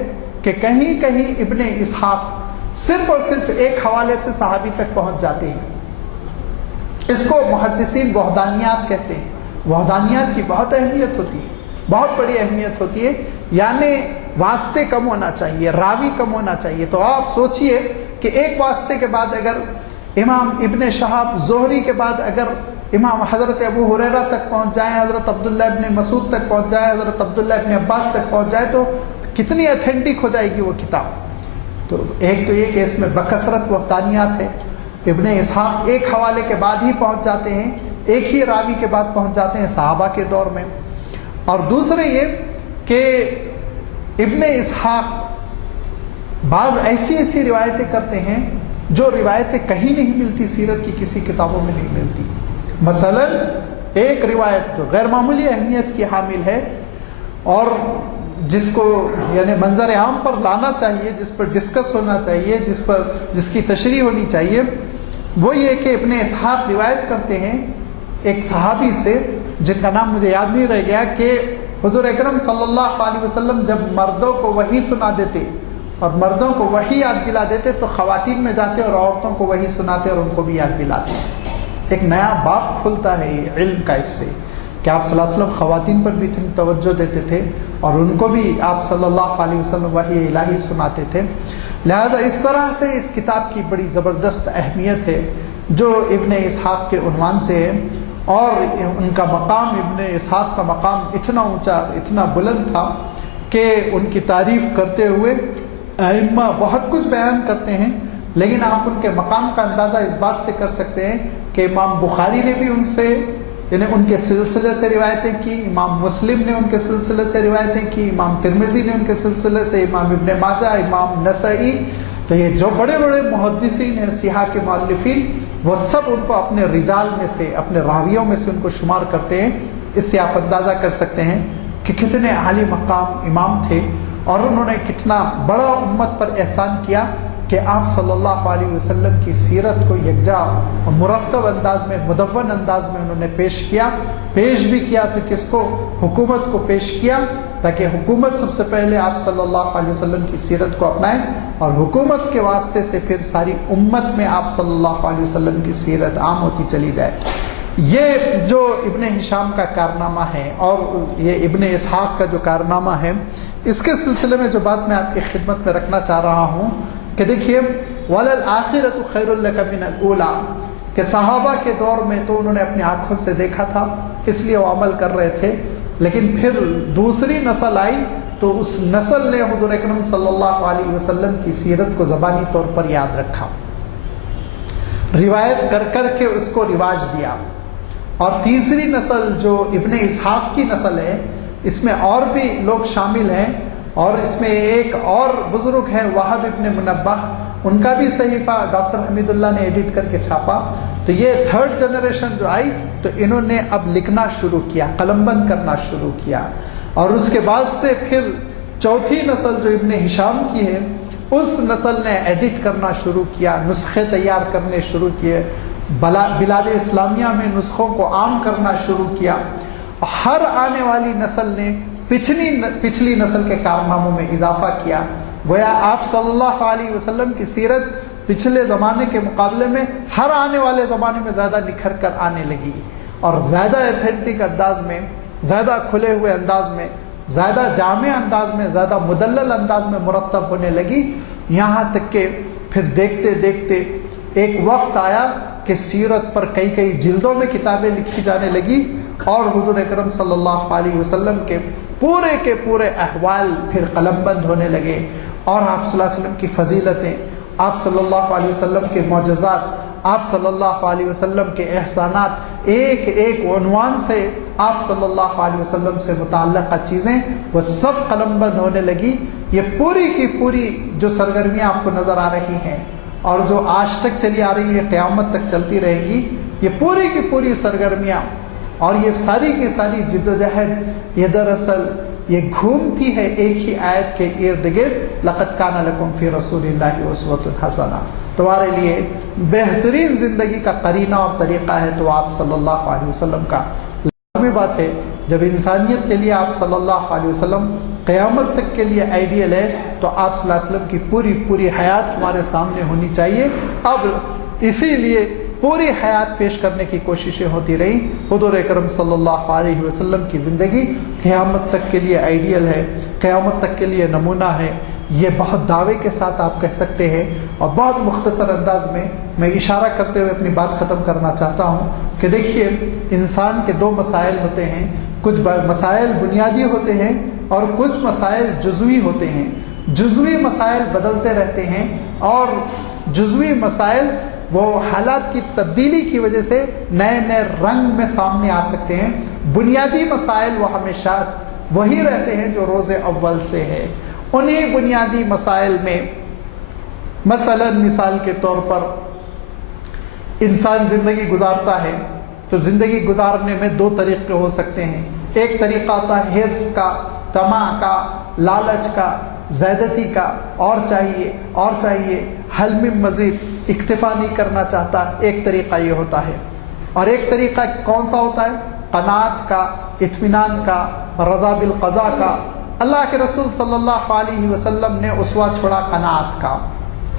کہ کہیں کہیں ابن اسحاق صرف اور صرف ایک حوالے سے صحابی تک پہنچ جاتے ہیں۔ اس کو محدثین وحدانیات کہتے ہیں۔ وحدانیات کی بہت اہمیت ہوتی ہے، بہت بڑی اہمیت ہوتی ہے، یعنی واسطے کم ہونا چاہیے، راوی کم ہونا چاہیے۔ تو آپ سوچئے کہ ایک واسطے کے بعد اگر امام ابن شہاب زہری کے بعد اگر امام حضرت ابو ہریرہ تک پہنچ جائیں، حضرت عبداللہ ابن مسعود تک پہنچ جائے، حضرت عبداللہ ابن عباس تک پہنچ جائے، تو کتنی اتھینٹک ہو جائے گی وہ کتاب۔ تو ایک تو یہ کہ اس میں بکثرت وحدانیات ہے، ابن اسحاق ایک حوالے کے بعد ہی پہنچ جاتے ہیں، ایک ہی راوی کے بعد پہنچ جاتے ہیں صحابہ کے دور میں۔ اور دوسرے یہ کہ ابن اسحاق بعض ایسی روایتیں کرتے ہیں جو روایتیں کہیں نہیں ملتی، سیرت کی کسی کتابوں میں نہیں ملتی۔ مثلا ایک روایت جو غیر معمولی اہمیت کی حامل ہے اور جس کو یعنی منظر عام پر لانا چاہیے، جس پر ڈسکس ہونا چاہیے، جس کی تشریح ہونی چاہیے، وہ یہ کہ ابن اسحاق روایت کرتے ہیں ایک صحابی سے جن کا نام مجھے یاد نہیں رہ گیا، کہ حضور اکرم صلی اللہ علیہ وسلم جب مردوں کو وحی سنا دیتے اور مردوں کو وحی یاد دلا دیتے تو خواتین میں جاتے اور عورتوں کو وحی سناتے اور ان کو بھی یاد دلاتے۔ ایک نیا باب کھلتا ہے یہ علم کا اس سے، کہ آپ صلی اللہ علیہ وسلم خواتین پر بھی اتنی توجہ دیتے تھے اور ان کو بھی آپ صلی اللہ علیہ وسلم وحی الہی سناتے تھے۔ لہذا اس طرح سے اس کتاب کی بڑی زبردست اہمیت ہے جو ابن اسحاق کے عنوان سے ہے، اور ان کا مقام، ابن اسحاق کا مقام اتنا اونچا، اتنا بلند تھا کہ ان کی تعریف کرتے ہوئے ائمہ بہت کچھ بیان کرتے ہیں، لیکن آپ ان کے مقام کا اندازہ اس بات سے کر سکتے ہیں کہ امام بخاری نے بھی ان سے یعنی ان کے سلسلے سے روایتیں کی، امام مسلم نے ان کے سلسلے سے روایتیں کی، امام ترمذی نے ان کے سلسلے سے، امام ابن ماجہ، امام نسائی، تو یہ جو بڑے بڑے محدثین ہیں، صحاح کے مؤلفین، وہ سب ان کو اپنے رجال میں سے، اپنے راویوں میں سے ان کو شمار کرتے ہیں۔ اس سے آپ اندازہ کر سکتے ہیں کہ کتنے عالی مقام امام تھے، اور انہوں نے کتنا بڑا امت پر احسان کیا کہ آپ صلی اللہ علیہ وسلم کی سیرت کو یکجا اور مرتب انداز میں، مدون انداز میں انہوں نے پیش بھی کیا تو کس کو؟ حکومت کو پیش کیا، تاکہ حکومت سب سے پہلے آپ صلی اللہ علیہ وسلم کی سیرت کو اپنائے، اور حکومت کے واسطے سے پھر ساری امت میں آپ صلی اللہ علیہ وسلم کی سیرت عام ہوتی چلی جائے۔ یہ جو ابن ہشام کا کارنامہ ہے اور یہ ابن اسحاق کا جو کارنامہ ہے، اس کے سلسلے میں جو بات میں آپ کی خدمت میں رکھنا چاہ رہا ہوں کہ دیکھیے وَلَلْآخِرَةُ خَيْرٌ لَكَ مِنَ الْأُولَىٰ، کہ صحابہ کے دور میں تو انہوں نے اپنی آنکھوں سے دیکھا تھا، اس لیے وہ عمل کر رہے تھے، لیکن پھر دوسری نسل آئی تو اس نسل نے حضور اکرم صلی اللہ علیہ وسلم کی سیرت کو زبانی طور پر یاد رکھا، روایت کر کر کے اس کو رواج دیا۔ اور تیسری نسل جو ابن اسحاق کی نسل ہے، اس میں اور بھی لوگ شامل ہیں، اور اس میں ایک اور بزرگ ہیں وہب ابن منبہ، ان کا بھی صحیفہ ڈاکٹر حمید اللہ نے ایڈٹ کر کے چھاپا۔ تو یہ تھرڈ جنریشن جو آئی تو انہوں نے اب لکھنا شروع کیا، قلم بند کرنا شروع کیا، اور اس کے بعد سے پھر چوتھی نسل جو ابن ہشام کی ہے، اس نسل نے ایڈٹ کرنا شروع کیا، نسخے تیار کرنے شروع کیے، بلاد اسلامیہ میں نسخوں کو عام کرنا شروع کیا۔ ہر آنے والی نسل نے پچھلی نسل کے کارناموں میں اضافہ کیا، گویا آپ صلی اللہ علیہ وسلم کی سیرت پچھلے زمانے کے مقابلے میں ہر آنے والے زمانے میں زیادہ نکھر کر آنے لگی، اور زیادہ ایتھینٹک انداز میں، زیادہ کھلے ہوئے انداز میں، زیادہ جامع انداز میں، زیادہ مدلل انداز میں مرتب ہونے لگی، یہاں تک کہ پھر دیکھتے دیکھتے ایک وقت آیا کہ سیرت پر کئی جلدوں میں کتابیں لکھی جانے لگی، اور حضور اکرم صلی اللہ علیہ وسلم کے پورے احوال پھر قلم بند ہونے لگے، اور آپ صلی اللہ علیہ وسلم کی فضیلتیں، آپ صلی اللہ علیہ وسلم کے معجزات، آپ صلی اللہ علیہ وسلم کے احسانات، ایک عنوان سے آپ صلی اللہ علیہ وسلم سے متعلقہ چیزیں وہ سب قلم بند ہونے لگی۔ یہ پوری کی پوری جو سرگرمیاں آپ کو نظر آ رہی ہیں، اور جو آج تک چلی آ رہی ہے قیامت تک چلتی رہیں گی، یہ پوری کی پوری سرگرمیاں اور یہ ساری کی ساری جد و جہد یہ دراصل یہ گھومتی ہے ایک ہی آیت کے ارد گرد، لقد کان لکم فی رسول اللہ اسوۃ حسنہ، تمہارے لیے بہترین زندگی کا قرینہ اور طریقہ ہے تو آپ صلی اللہ علیہ وسلم کا۔ لازمی بات ہے جب انسانیت کے لیے آپ صلی اللہ علیہ وسلم قیامت تک کے لیے آئیڈیل ہے تو آپ صلی اللہ علیہ وسلم کی پوری پوری حیات ہمارے سامنے ہونی چاہیے۔ اب اسی لیے پوری حیات پیش کرنے کی کوششیں ہوتی رہی۔ حضور اکرم صلی اللہ علیہ وسلم کی زندگی قیامت تک کے لیے آئیڈیل ہے، قیامت تک کے لیے نمونہ ہے، یہ بہت دعوے کے ساتھ آپ کہہ سکتے ہیں۔ اور بہت مختصر انداز میں اشارہ کرتے ہوئے اپنی بات ختم کرنا چاہتا ہوں کہ دیکھیے، انسان کے دو مسائل ہوتے ہیں، کچھ مسائل بنیادی ہوتے ہیں اور کچھ مسائل جزوی ہوتے ہیں۔ جزوی مسائل بدلتے رہتے ہیں اور جزوی مسائل وہ حالات کی تبدیلی کی وجہ سے نئے نئے رنگ میں سامنے آ سکتے ہیں۔ بنیادی مسائل وہ ہمیشہ وہی رہتے ہیں جو روز اول سے ہے۔ انہی بنیادی مسائل میں مثلا مثال کے طور پر انسان زندگی گزارتا ہے تو زندگی گزارنے میں دو طریقے ہو سکتے ہیں۔ ایک طریقہ ہوتا ہے حرص کا، طمع کا، لالچ کا، زیادتی کا، اور چاہیے، حل میں مزید، اکتفا نہیں کرنا چاہتا، ایک طریقہ یہ ہوتا ہے۔ اور ایک طریقہ کون سا ہوتا ہے؟ قناعت کا، اطمینان کا، رضا بالقضاء کا۔ اللہ کے رسول صلی اللہ علیہ وسلم نے اسوہ چھوڑا قناعت کا،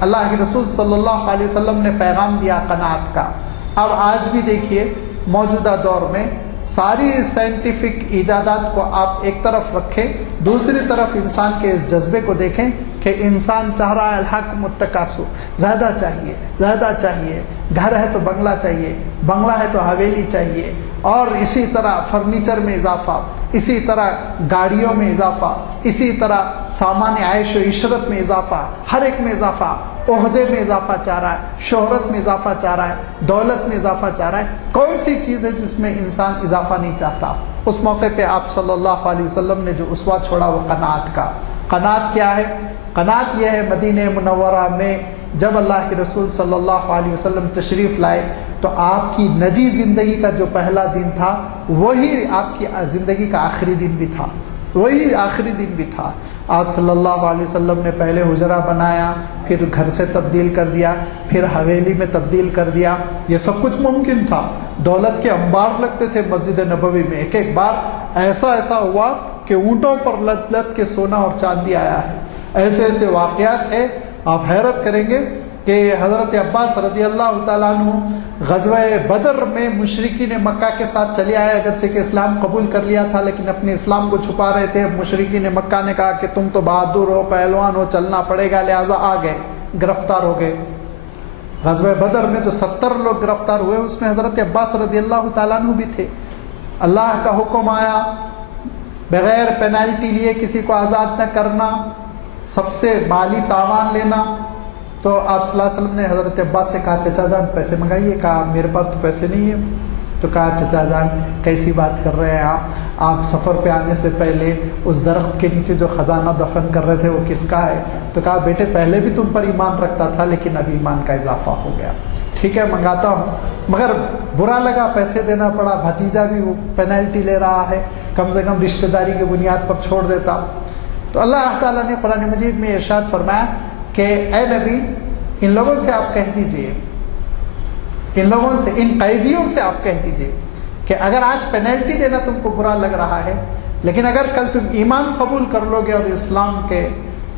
اللہ کے رسول صلی اللہ علیہ وسلم نے پیغام دیا قناعت کا۔ اب آج بھی دیکھیے موجودہ دور میں ساری سائنٹیفک ایجادات کو آپ ایک طرف رکھیں، دوسری طرف انسان کے اس جذبے کو دیکھیں کہ انسان چاہ رہا ہے الحاکم التکاثر، زیادہ چاہیے، گھر ہے تو بنگلہ چاہیے، بنگلہ ہے تو حویلی چاہیے، اور اسی طرح فرنیچر میں اضافہ، اسی طرح گاڑیوں میں اضافہ، اسی طرح سامان عیش و عشرت میں اضافہ، ہر ایک میں اضافہ، عہدے میں اضافہ چاہ رہا ہے، شہرت میں اضافہ چاہ رہا ہے، دولت میں اضافہ چاہ رہا ہے۔ کون سی چیز ہے جس میں انسان اضافہ نہیں چاہتا؟ اس موقع پہ آپ صلی اللہ علیہ وسلم نے جو اسوہ چھوڑا وہ قناعت کا۔ قناعت کیا ہے؟ قناعت یہ ہے مدینہ منورہ میں جب اللہ کے رسول صلی اللہ علیہ وسلم تشریف لائے تو آپ کی نجی زندگی کا جو پہلا دن تھا وہی آپ کی زندگی کا آخری دن بھی تھا، آپ صلی اللہ علیہ وسلم نے پہلے حجرہ بنایا، پھر گھر سے تبدیل کر دیا، پھر حویلی میں تبدیل کر دیا۔ یہ سب کچھ ممکن تھا، دولت کے انبار لگتے تھے مسجد نبوی میں، ایک بار ایسا ہوا کہ اونٹوں پر لد لد کے سونا اور چاندی آیا ہے۔ ایسے واقعات ہیں، آپ حیرت کریں گے کہ حضرت عباس رضی اللہ تعالیٰ عنہ غزوہ بدر میں مشرکین مکہ کے ساتھ چلے آئے، اگرچہ کہ اسلام قبول کر لیا تھا لیکن اپنے اسلام کو چھپا رہے تھے۔ مشرکین مکہ نے کہا کہ تم تو بہادر ہو، پہلوان ہو، چلنا پڑے گا، لہٰذا آ گئے، گرفتار ہو گئے۔ غزوہ بدر میں جو 70 لوگ گرفتار ہوئے اس میں حضرت عباس رضی اللہ تعالیٰ عنہ بھی تھے۔ اللہ کا حکم آیا بغیر پینالٹی لیے کسی کو آزاد نہ کرنا، سب سے مالی تاوان لینا۔ تو آپ صلی اللہ علیہ وسلم نے حضرت عباس سے کہا چچا جان پیسے منگائیے، کہا میرے پاس تو پیسے نہیں ہیں۔ تو کہا چچا جان کیسی بات کر رہے ہیں آپ سفر پہ آنے سے پہلے اس درخت کے نیچے جو خزانہ دفن کر رہے تھے وہ کس کا ہے؟ تو کہا بیٹے پہلے بھی تم پر ایمان رکھتا تھا لیکن اب ایمان کا اضافہ ہو گیا، ٹھیک ہے منگاتا ہوں۔ مگر برا لگا، پیسے دینا پڑا، بھتیجا بھی وہ پینالٹی لے رہا ہے، کم سے کم رشتہ داری کی بنیاد پر چھوڑ دیتا۔ تو اللہ تعالیٰ نے قرآن مجید میں ارشاد فرمایا کہ اے نبی ان لوگوں سے آپ کہہ دیجئے، ان قیدیوں سے آپ کہہ دیجئے کہ اگر آج پینالٹی دینا تم کو برا لگ رہا ہے لیکن اگر کل تم ایمان قبول کر لو گے اور اسلام کے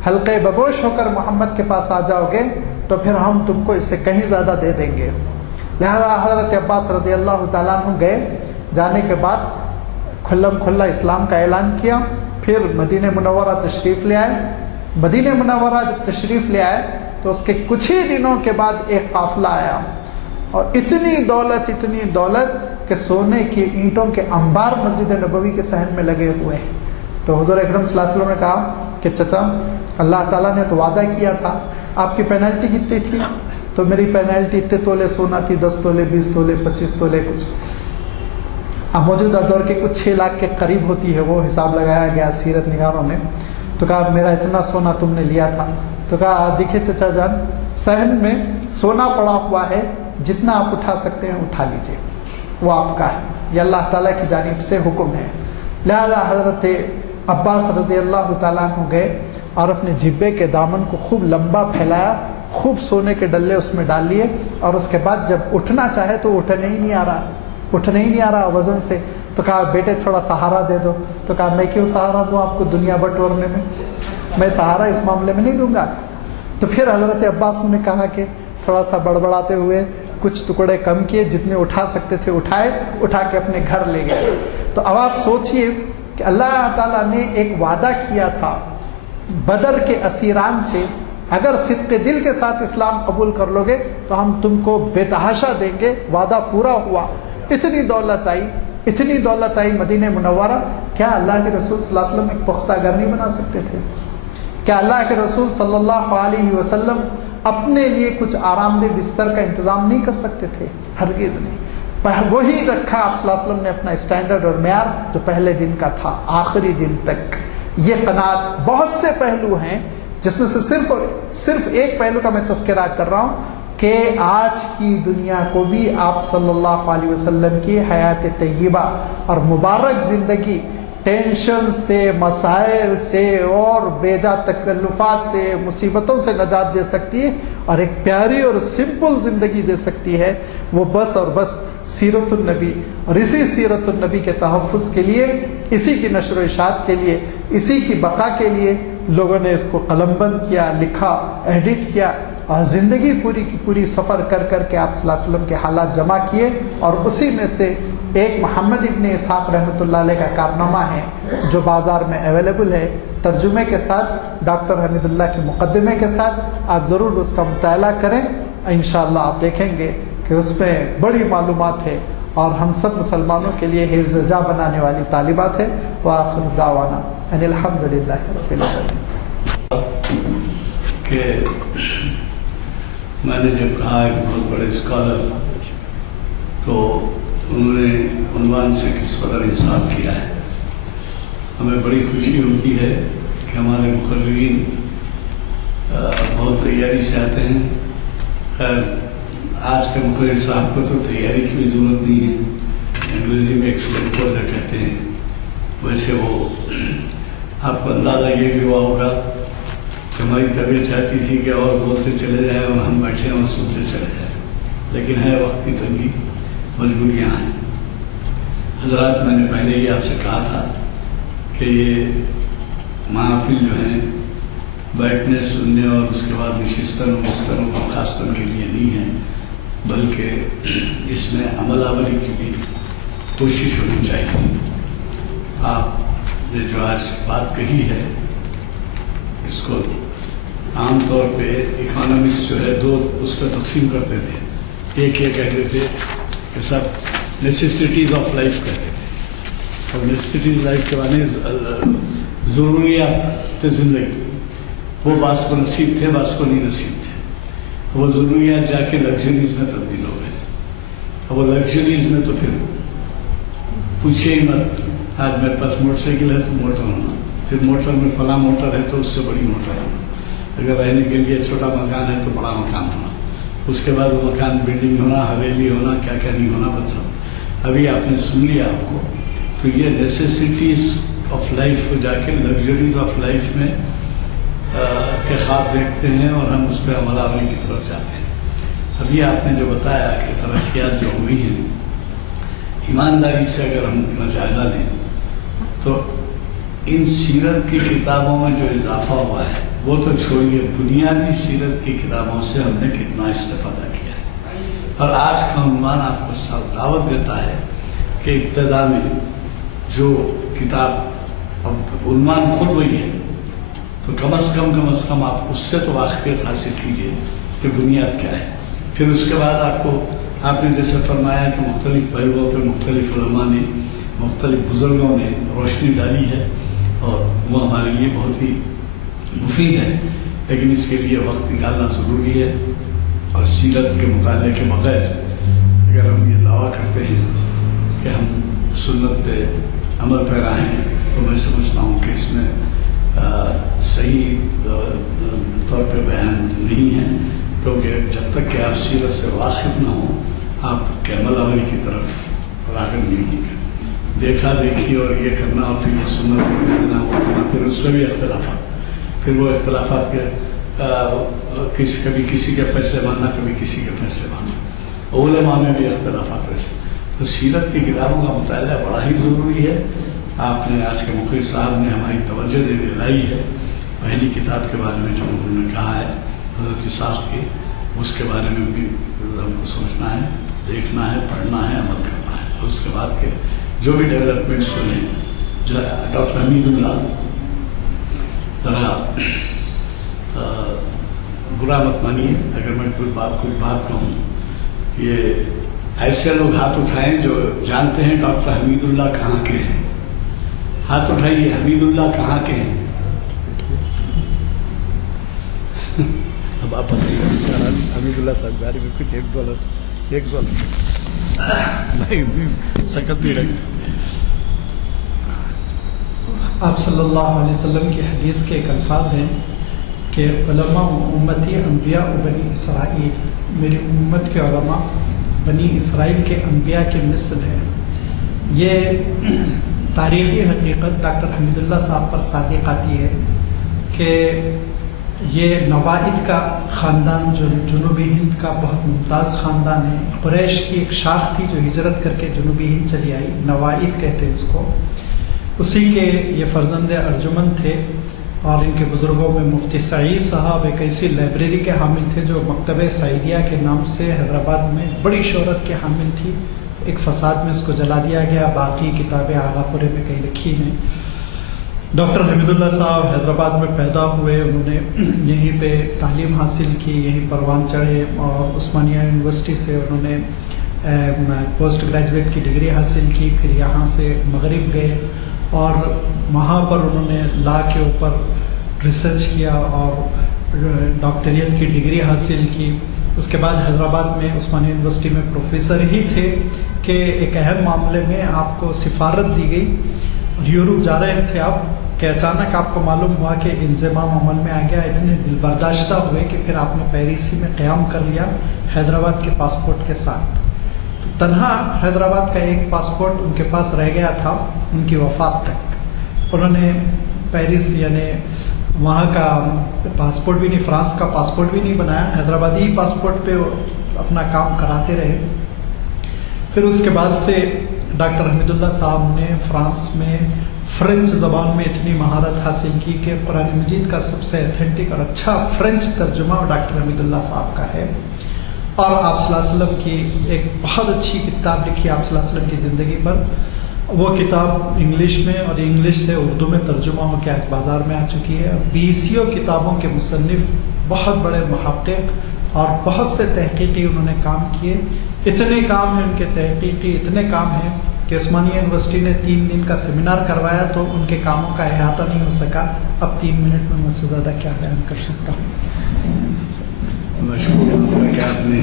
حلقے بگوش ہو کر محمد کے پاس آ جاؤ گے تو پھر ہم تم کو اس سے کہیں زیادہ دے دیں گے۔ لہذا حضرت عباس رضی اللہ تعالیٰ عنہ گئے، جانے کے بعد کھلم کھلا اسلام کا اعلان کیا، پھر مدینہ منورہ تشریف لے آئے۔ مدینہ منورہ جب تشریف لے آئے تو اس کے کچھ ہی دنوں کے بعد ایک قافلہ آیا اور اتنی دولت کہ سونے کی اینٹوں کے انبار مسجد نبوی کے صحن میں لگے ہوئے ہیں۔ تو حضور اکرم صلی اللہ علیہ وسلم نے کہا کہ چچا اللہ تعالیٰ نے تو وعدہ کیا تھا، آپ کی پینالٹی کتنی تھی؟ تو میری پینالٹی اتنے تولے سونا تھی، 10 تولے، 20 تولے، 25 تولے کچھ۔ اب موجودہ دور کے کچھ 6 لاکھ کے قریب ہوتی ہے، وہ حساب لگایا گیا سیرت نگاروں نے۔ تو کہا میرا اتنا سونا تم نے لیا تھا؟ تو کہا دیکھیں چچا جان صحن میں سونا پڑا ہوا ہے، جتنا آپ اٹھا سکتے ہیں اٹھا لیجئے، وہ آپ کا ہے، یہ اللہ تعالیٰ کی جانب سے حکم ہے۔ لہذا حضرت عباس رضی اللہ تعالیٰ عنہ گئے اور اپنے جبے کے دامن کو خوب لمبا پھیلایا، خوب سونے کے ڈلے اس میں ڈال لیے، اور اس کے بعد جب اٹھنا چاہے تو اٹھنے ہی نہیں آ رہا وزن سے، تو کہا بیٹے تھوڑا سہارا دے دو، تو کہا میں کیوں سہارا دوں آپ کو دنیا بٹورنے میں، میں سہارا اس معاملے میں نہیں دوں گا۔ تو پھر حضرت عباس نے کہا کہ تھوڑا سا بڑبڑاتے ہوئے کچھ ٹکڑے کم کیے، جتنے اٹھا سکتے تھے اٹھائے، اٹھا کے اپنے گھر لے گئے۔ تو اب آپ سوچئے کہ اللہ تعالیٰ نے ایک وعدہ کیا تھا بدر کے اسیران سے، اگر صدق دل کے ساتھ اسلام قبول کر لو گے تو ہم تم کو بے تحاشا دیں گے، وعدہ پورا ہوا۔ اتنی دولت آئی مدینہ منورہ، کیا اللہ کے رسول صلی اللہ علیہ وسلم ایک پختہ گھر نہیں بنا سکتے تھے؟ کیا اللہ کے رسول صلی اللہ علیہ وسلم اپنے لیے کچھ آرام دہ بستر کا انتظام نہیں کر سکتے تھے؟ ہرگز نہیں۔ وہی رکھا آپ صلی اللہ علیہ وسلم نے اپنا اسٹینڈرڈ اور معیار جو پہلے دن کا تھا آخری دن تک۔ یہ قناعت، بہت سے پہلو ہیں جس میں سے صرف ایک پہلو کا میں تذکرہ کر رہا ہوں کہ آج کی دنیا کو بھی آپ صلی اللہ علیہ وسلم کی حیات طیبہ اور مبارک زندگی ٹینشن سے، مسائل سے اور بیجا تکلفات سے، مصیبتوں سے نجات دے سکتی ہے، اور ایک پیاری اور سمپل زندگی دے سکتی ہے، وہ بس اور بس سیرت النبی۔ اور اسی سیرت النبی کے تحفظ کے لیے، اسی کی نشر و اشاعت کے لیے، اسی کی بقا کے لیے لوگوں نے اس کو قلم بند کیا، لکھا، ایڈٹ کیا، اور زندگی پوری کی پوری سفر کر کر کے آپ صلی اللہ علیہ وسلم کے حالات جمع کیے، اور اسی میں سے ایک محمد ابن اسحاق رحمۃ اللہ علیہ کا کارنامہ ہے جو بازار میں اویلیبل ہے، ترجمے کے ساتھ، ڈاکٹر حمید اللہ کے مقدمے کے ساتھ۔ آپ ضرور اس کا مطالعہ کریں، انشاءاللہ آپ دیکھیں گے کہ اس میں بڑی معلومات ہے اور ہم سب مسلمانوں کے لیے حفظ جا بنانے والی طالبات ہے۔ وآخر دعوانا ان الحمدللہ رب العالمین۔ کہ میں نے جب کہا کہ بہت بڑے اسکالر، تو انہوں نے عنوان سے کس قدر انصاف کیا ہے۔ ہمیں بڑی خوشی ہوتی ہے کہ ہمارے مقررین بہت تیاری سے آتے ہیں۔ خیر آج کے مقرر صاحب کو تو تیاری کی بھی ضرورت نہیں ہے، انگریزی میں ایکسٹمپور کہتے ہیں، ویسے وہ آپ کو اندازہ یہ بھی ہوا ہوگا کہ ہماری طبیعت چاہتی تھی کہ اور بولتے چلے جائیں اور ہم بیٹھے اور سنتے چلے جائیں، لیکن ہے وقت کی تنگی، مجبوریاں ہیں۔ حضرات میں نے پہلے ہی آپ سے کہا تھا کہ یہ محافل جو ہیں بیٹھنے، سننے اور اس کے بعد نشستن و گفتن و برخاستن کے لیے نہیں ہیں، بلکہ اس میں عمل آوری کی بھی کوشش ہونی چاہیے۔ آپ نے جو آج بات کہی ہے، اس کو عام طور پہ اکانومسٹ جو ہے دو اس پہ تقسیم کرتے تھے۔ ایک یہ کہتے تھے کہ سب نیسیسٹیز آف لائف کہتے تھے، اور نیسیسٹیز لائف کے معنی ضروریات زندگی، وہ بعض کو نصیب تھے، بعض کو نہیں نصیب تھے۔ وہ ضروریات جا کے لگژریز میں تبدیل ہو گئے، اور وہ لگژریز میں تو پھر پوچھے ہی مت، آج میرے پاس موٹر سائیکل ہے تو موٹر ہونا، پھر موٹر میں فلاں موٹر ہے تو اس سے بڑی موٹر ہونا، اگر رہنے کے لیے چھوٹا مکان ہے تو بڑا مکان ہونا، اس کے بعد وہ مکان بلڈنگ ہونا، حویلی ہونا، کیا کیا نہیں ہونا، بس سب ابھی آپ نے سن لیا آپ کو۔ تو یہ نیسیسٹیز آف لائف کو جا کے لگژریز آف لائف میں کے خواب دیکھتے ہیں، اور ہم اس پہ عمل آوری کی طرف جاتے ہیں۔ ابھی آپ نے جو بتایا کہ ترقیات جو ہوئی ہیں، ایمانداری سے اگر ہم اپنا جائزہ لیں تو ان سیرت کی کتابوں میں جو اضافہ ہوا ہے وہ تو چھوڑیے، بنیادی سیرت کی کتابوں سے ہم نے کتنا استفادہ کیا ہے۔ اور آج کا عنوان آپ کو دعوت دیتا ہے کہ ابتدا میں جو کتاب، اب عنوان خود وہی ہے، تو کم از کم آپ اس سے تو واقفیت حاصل کیجئے کہ بنیاد کیا ہے۔ پھر اس کے بعد آپ نے جیسے فرمایا کہ مختلف پہلوؤں پہ مختلف علماء نے، مختلف بزرگوں نے روشنی ڈالی ہے، اور وہ ہمارے لیے بہت ہی مفید ہے، لیکن اس کے لیے وقت نکالنا ضروری ہے۔ اور سیرت کے مطالعے کے بغیر اگر ہم یہ دعویٰ کرتے ہیں کہ ہم سنت پہ عمل پیرا ہیں، تو میں سمجھتا ہوں کہ اس میں صحیح طور پہ بیان نہیں ہے، کیونکہ جب تک کہ آپ سیرت سے واقف نہ ہوں آپ کیمل عملی کی طرف راغب نہیں ہوں گے. دیکھا دیکھی اور یہ کرنا اور پھر یہ سنت کرنا وہ کرنا، پھر اس میں بھی اختلافات، پھر وہ اختلافات کے کبھی کسی کے فیصلے ماننا، کبھی کسی کے فیصلے ماننا، علماء میں بھی اختلافات ویسے. تو سیرت کی کتابوں کا مطالعہ بڑا ہی ضروری ہے. آپ نے آج کے مخرج صاحب نے ہماری توجہ دلائی ہے. پہلی کتاب کے بارے میں جو انہوں نے کہا ہے حضرت اسحاق کی، اس کے بارے میں بھی ہم کو سوچنا ہے، دیکھنا ہے، پڑھنا ہے، عمل کرنا ہے. اور اس کے بعد کے جو بھی ڈیولپمنٹس ہوئے ہیں، ڈاکٹر حمید اللہ ذرا برا مت مانیے اگر میں کچھ بات کہوں. یہ ایسے لوگ ہاتھ اٹھائیں جو جانتے ہیں ڈاکٹر حمید اللہ کہاں کے ہیں. ہاتھ اٹھائیے، حمید اللہ کہاں کے ہیں. اب آپ حمید اللہ صاحب بارے میں کچھ ایک دو لفظ سکت نہیں رکھ. آپ صلی اللہ علیہ وسلم کی حدیث کے ایک الفاظ ہیں کہ علماء امتی انبیاء و بنی اسرائیل، میری امت کے علماء بنی اسرائیل کے انبیاء کے مثل ہیں. یہ تاریخی حقیقت ڈاکٹر حمید اللہ صاحب پر صادق آتی ہے کہ یہ نوائد کا خاندان جو جنوبی ہند کا بہت ممتاز خاندان ہے، قریش کی ایک شاخ تھی جو ہجرت کر کے جنوبی ہند چلی آئی، نوائد کہتے ہیں اس کو. اسی کے یہ فرزند ارجمن تھے. اور ان کے بزرگوں میں مفتی سعید صاحب ایک ایسی لائبریری کے حامل تھے جو مکتبہ سعیدیہ کے نام سے حیدرآباد میں بڑی شہرت کے حامل تھی. ایک فساد میں اس کو جلا دیا گیا، باقی کتابیں آغا پورے میں کہیں لکھی ہیں. ڈاکٹر حمید اللہ صاحب حیدرآباد میں پیدا ہوئے، انہوں نے یہیں پہ تعلیم حاصل کی، یہیں پروان چڑھے اور عثمانیہ یونیورسٹی سے انہوں نے پوسٹ گریجویٹ کی ڈگری حاصل کی. پھر یہاں سے مغرب گئے اور وہاں پر انہوں نے لا کے اوپر ریسرچ کیا اور ڈاکٹریٹ کی ڈگری حاصل کی. اس کے بعد حیدرآباد میں عثمانیہ یونیورسٹی میں پروفیسر ہی تھے کہ ایک اہم معاملے میں آپ کو سفارت دی گئی اور یورپ جا رہے تھے آپ کہ اچانک آپ کو معلوم ہوا کہ انضمام عمل میں آ گیا. اتنے دل برداشتہ ہوئے کہ پھر آپ نے پیرس ہی میں قیام کر لیا حیدرآباد کے پاسپورٹ کے ساتھ. تنہا حیدرآباد کا ایک پاسپورٹ ان کے پاس رہ گیا تھا ان کی وفات تک. انہوں نے پیرس یعنی وہاں کا پاسپورٹ بھی نہیں، فرانس کا پاسپورٹ بھی نہیں بنایا، حیدرآبادی پاسپورٹ پہ اپنا کام کراتے رہے. پھر اس کے بعد سے ڈاکٹر حمید اللہ صاحب نے فرانس میں فرینچ زبان میں اتنی مہارت حاصل کی کہ قرآن مجید کا سب سے ایتھینٹک اور اچھا فرینچ ترجمہ ڈاکٹر حمید اللہ صاحب کا ہے. اور آپ صلی اللہ علیہ وسلم کی ایک بہت اچھی کتاب لکھی آپ صلی اللہ علیہ وسلم کی زندگی پر. وہ کتاب انگلش میں اور انگلش سے اردو میں ترجمہ ہو کے آج بازار میں آ چکی ہے. 20 کتابوں کے مصنف، بہت بڑے محقق اور بہت سے تحقیقی انہوں نے کام کیے. اتنے کام ہیں ان کے تحقیقی، اتنے کام ہیں کہ عثمانیہ یونیورسٹی نے 3 دن کا سیمینار کروایا تو ان کے کاموں کا احاطہ نہیں ہو سکا. اب 3 منٹ میں مجھ سے زیادہ کیا بیان کر سکتا ہوں. مشکور ہوں کہ آپ نے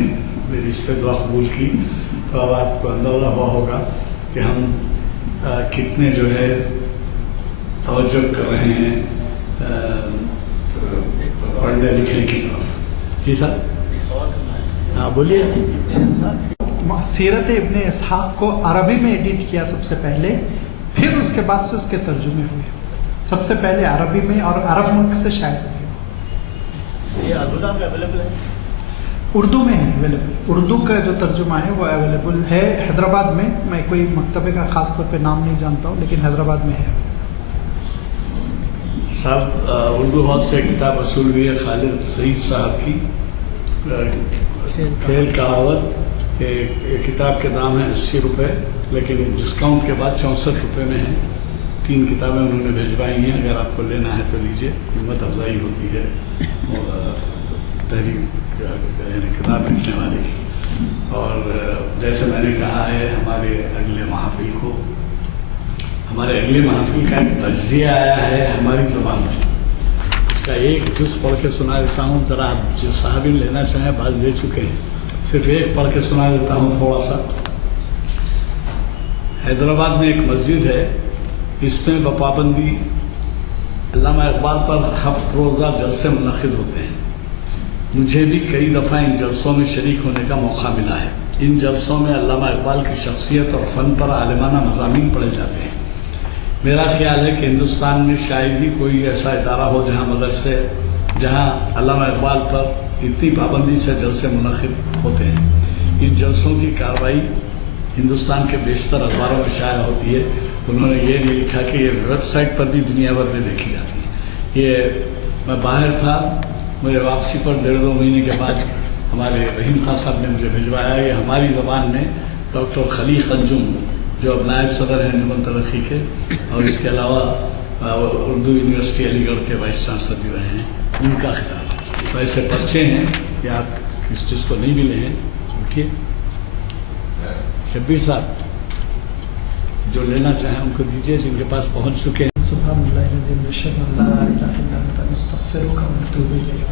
میری اس سے دعا قبول کی. تو اب آپ کو اندازہ ہوا ہوگا کہ ہم کتنے جو ہے توجہ کر رہے ہیں پڑھنے لکھنے کی طرف. جی سر، ہاں بولیے. سیرت ابن اسحاق کو عربی میں ایڈٹ کیا سب سے پہلے، پھر اس کے بعد سے اس کے ترجمے ہوئے. سب سے پہلے عربی میں اور عرب ملک سے شائع ہوئے. یہ اردو میں اویلیبل ہے؟ اردو میں ہے اویلیبل. اردو کا جو ترجمہ ہے وہ اویلیبل ہے حیدرآباد میں. میں کوئی مکتبے کا خاص طور پہ نام نہیں جانتا ہوں لیکن حیدرآباد میں ہے. صاحب اردو ہال سے کتاب وصول ہوئی ہے خالد سعید صاحب کی، کھیل کہاوت. کتاب کے دام ہے 80 روپے، لیکن ڈسکاؤنٹ کے بعد 64 روپے میں ہے. 3 کتابیں انہوں نے بھیجوائی ہیں. اگر آپ کو لینا ہے تو لیجیے، ہمت افزائی ہوتی ہے تحریر یعنی کتاب لکھنے والے کی. اور جیسے میں نے کہا ہے ہمارے اگلے محافل کا ایک تجزیہ آیا ہے ہماری زبان میں. اس کا ایک جز پڑھ کے سنا دیتا ہوں. ذرا آپ جو صحابی لینا چاہیں بعض لے چکے ہیں، صرف ایک پڑھ کے سنا دیتا ہوں تھوڑا سا. حیدرآباد میں ایک مسجد ہے، اس میں بپابندی علامہ اقبال پر 7 روزہ جلسے منعقد ہوتے ہیں. مجھے بھی کئی دفعہ ان جلسوں میں شریک ہونے کا موقع ملا ہے۔ ان جلسوں میں علامہ اقبال کی شخصیت اور فن پر عالمانہ مضامین پڑھے جاتے ہیں۔ میرا خیال ہے کہ ہندوستان میں شاید ہی کوئی ایسا ادارہ ہو جہاں علامہ اقبال پر اتنی پابندی سے جلسے منعقد ہوتے ہیں۔ ان جلسوں کی کارروائی ہندوستان کے بیشتر اخباروں میں شائع ہوتی ہے۔ انہوں نے یہ نہیں لکھا کہ یہ ویب سائٹ پر بھی دنیا بھر میں دیکھی جاتی ہے۔ یہ میں باہر تھا، میرے واپسی پر 1.5-2 مہینے کے بعد ہمارے رحیم خان صاحب نے مجھے بھجوایا۔ یہ ہماری زبان میں ڈاکٹر خلیق انجم، جو اب نائب صدر ہیں انجمن ترقی کے، اور اس کے علاوہ اردو یونیورسٹی علی گڑھ کے وائس چانسلر بھی رہے ہیں، ان کا خطاب۔ تو ایسے پرچے ہیں کہ آپ کس چیز کو نہیں ملے ہیں۔ دیکھیے شبیر صاحب جو لینا چاہیں ان کو دیجیے، جن کے پاس پہنچ چکے ہیں۔ سبحان اللہ العظیم، اشہد ان لا الہ الا انت، نستغفرک ونتوب الیک۔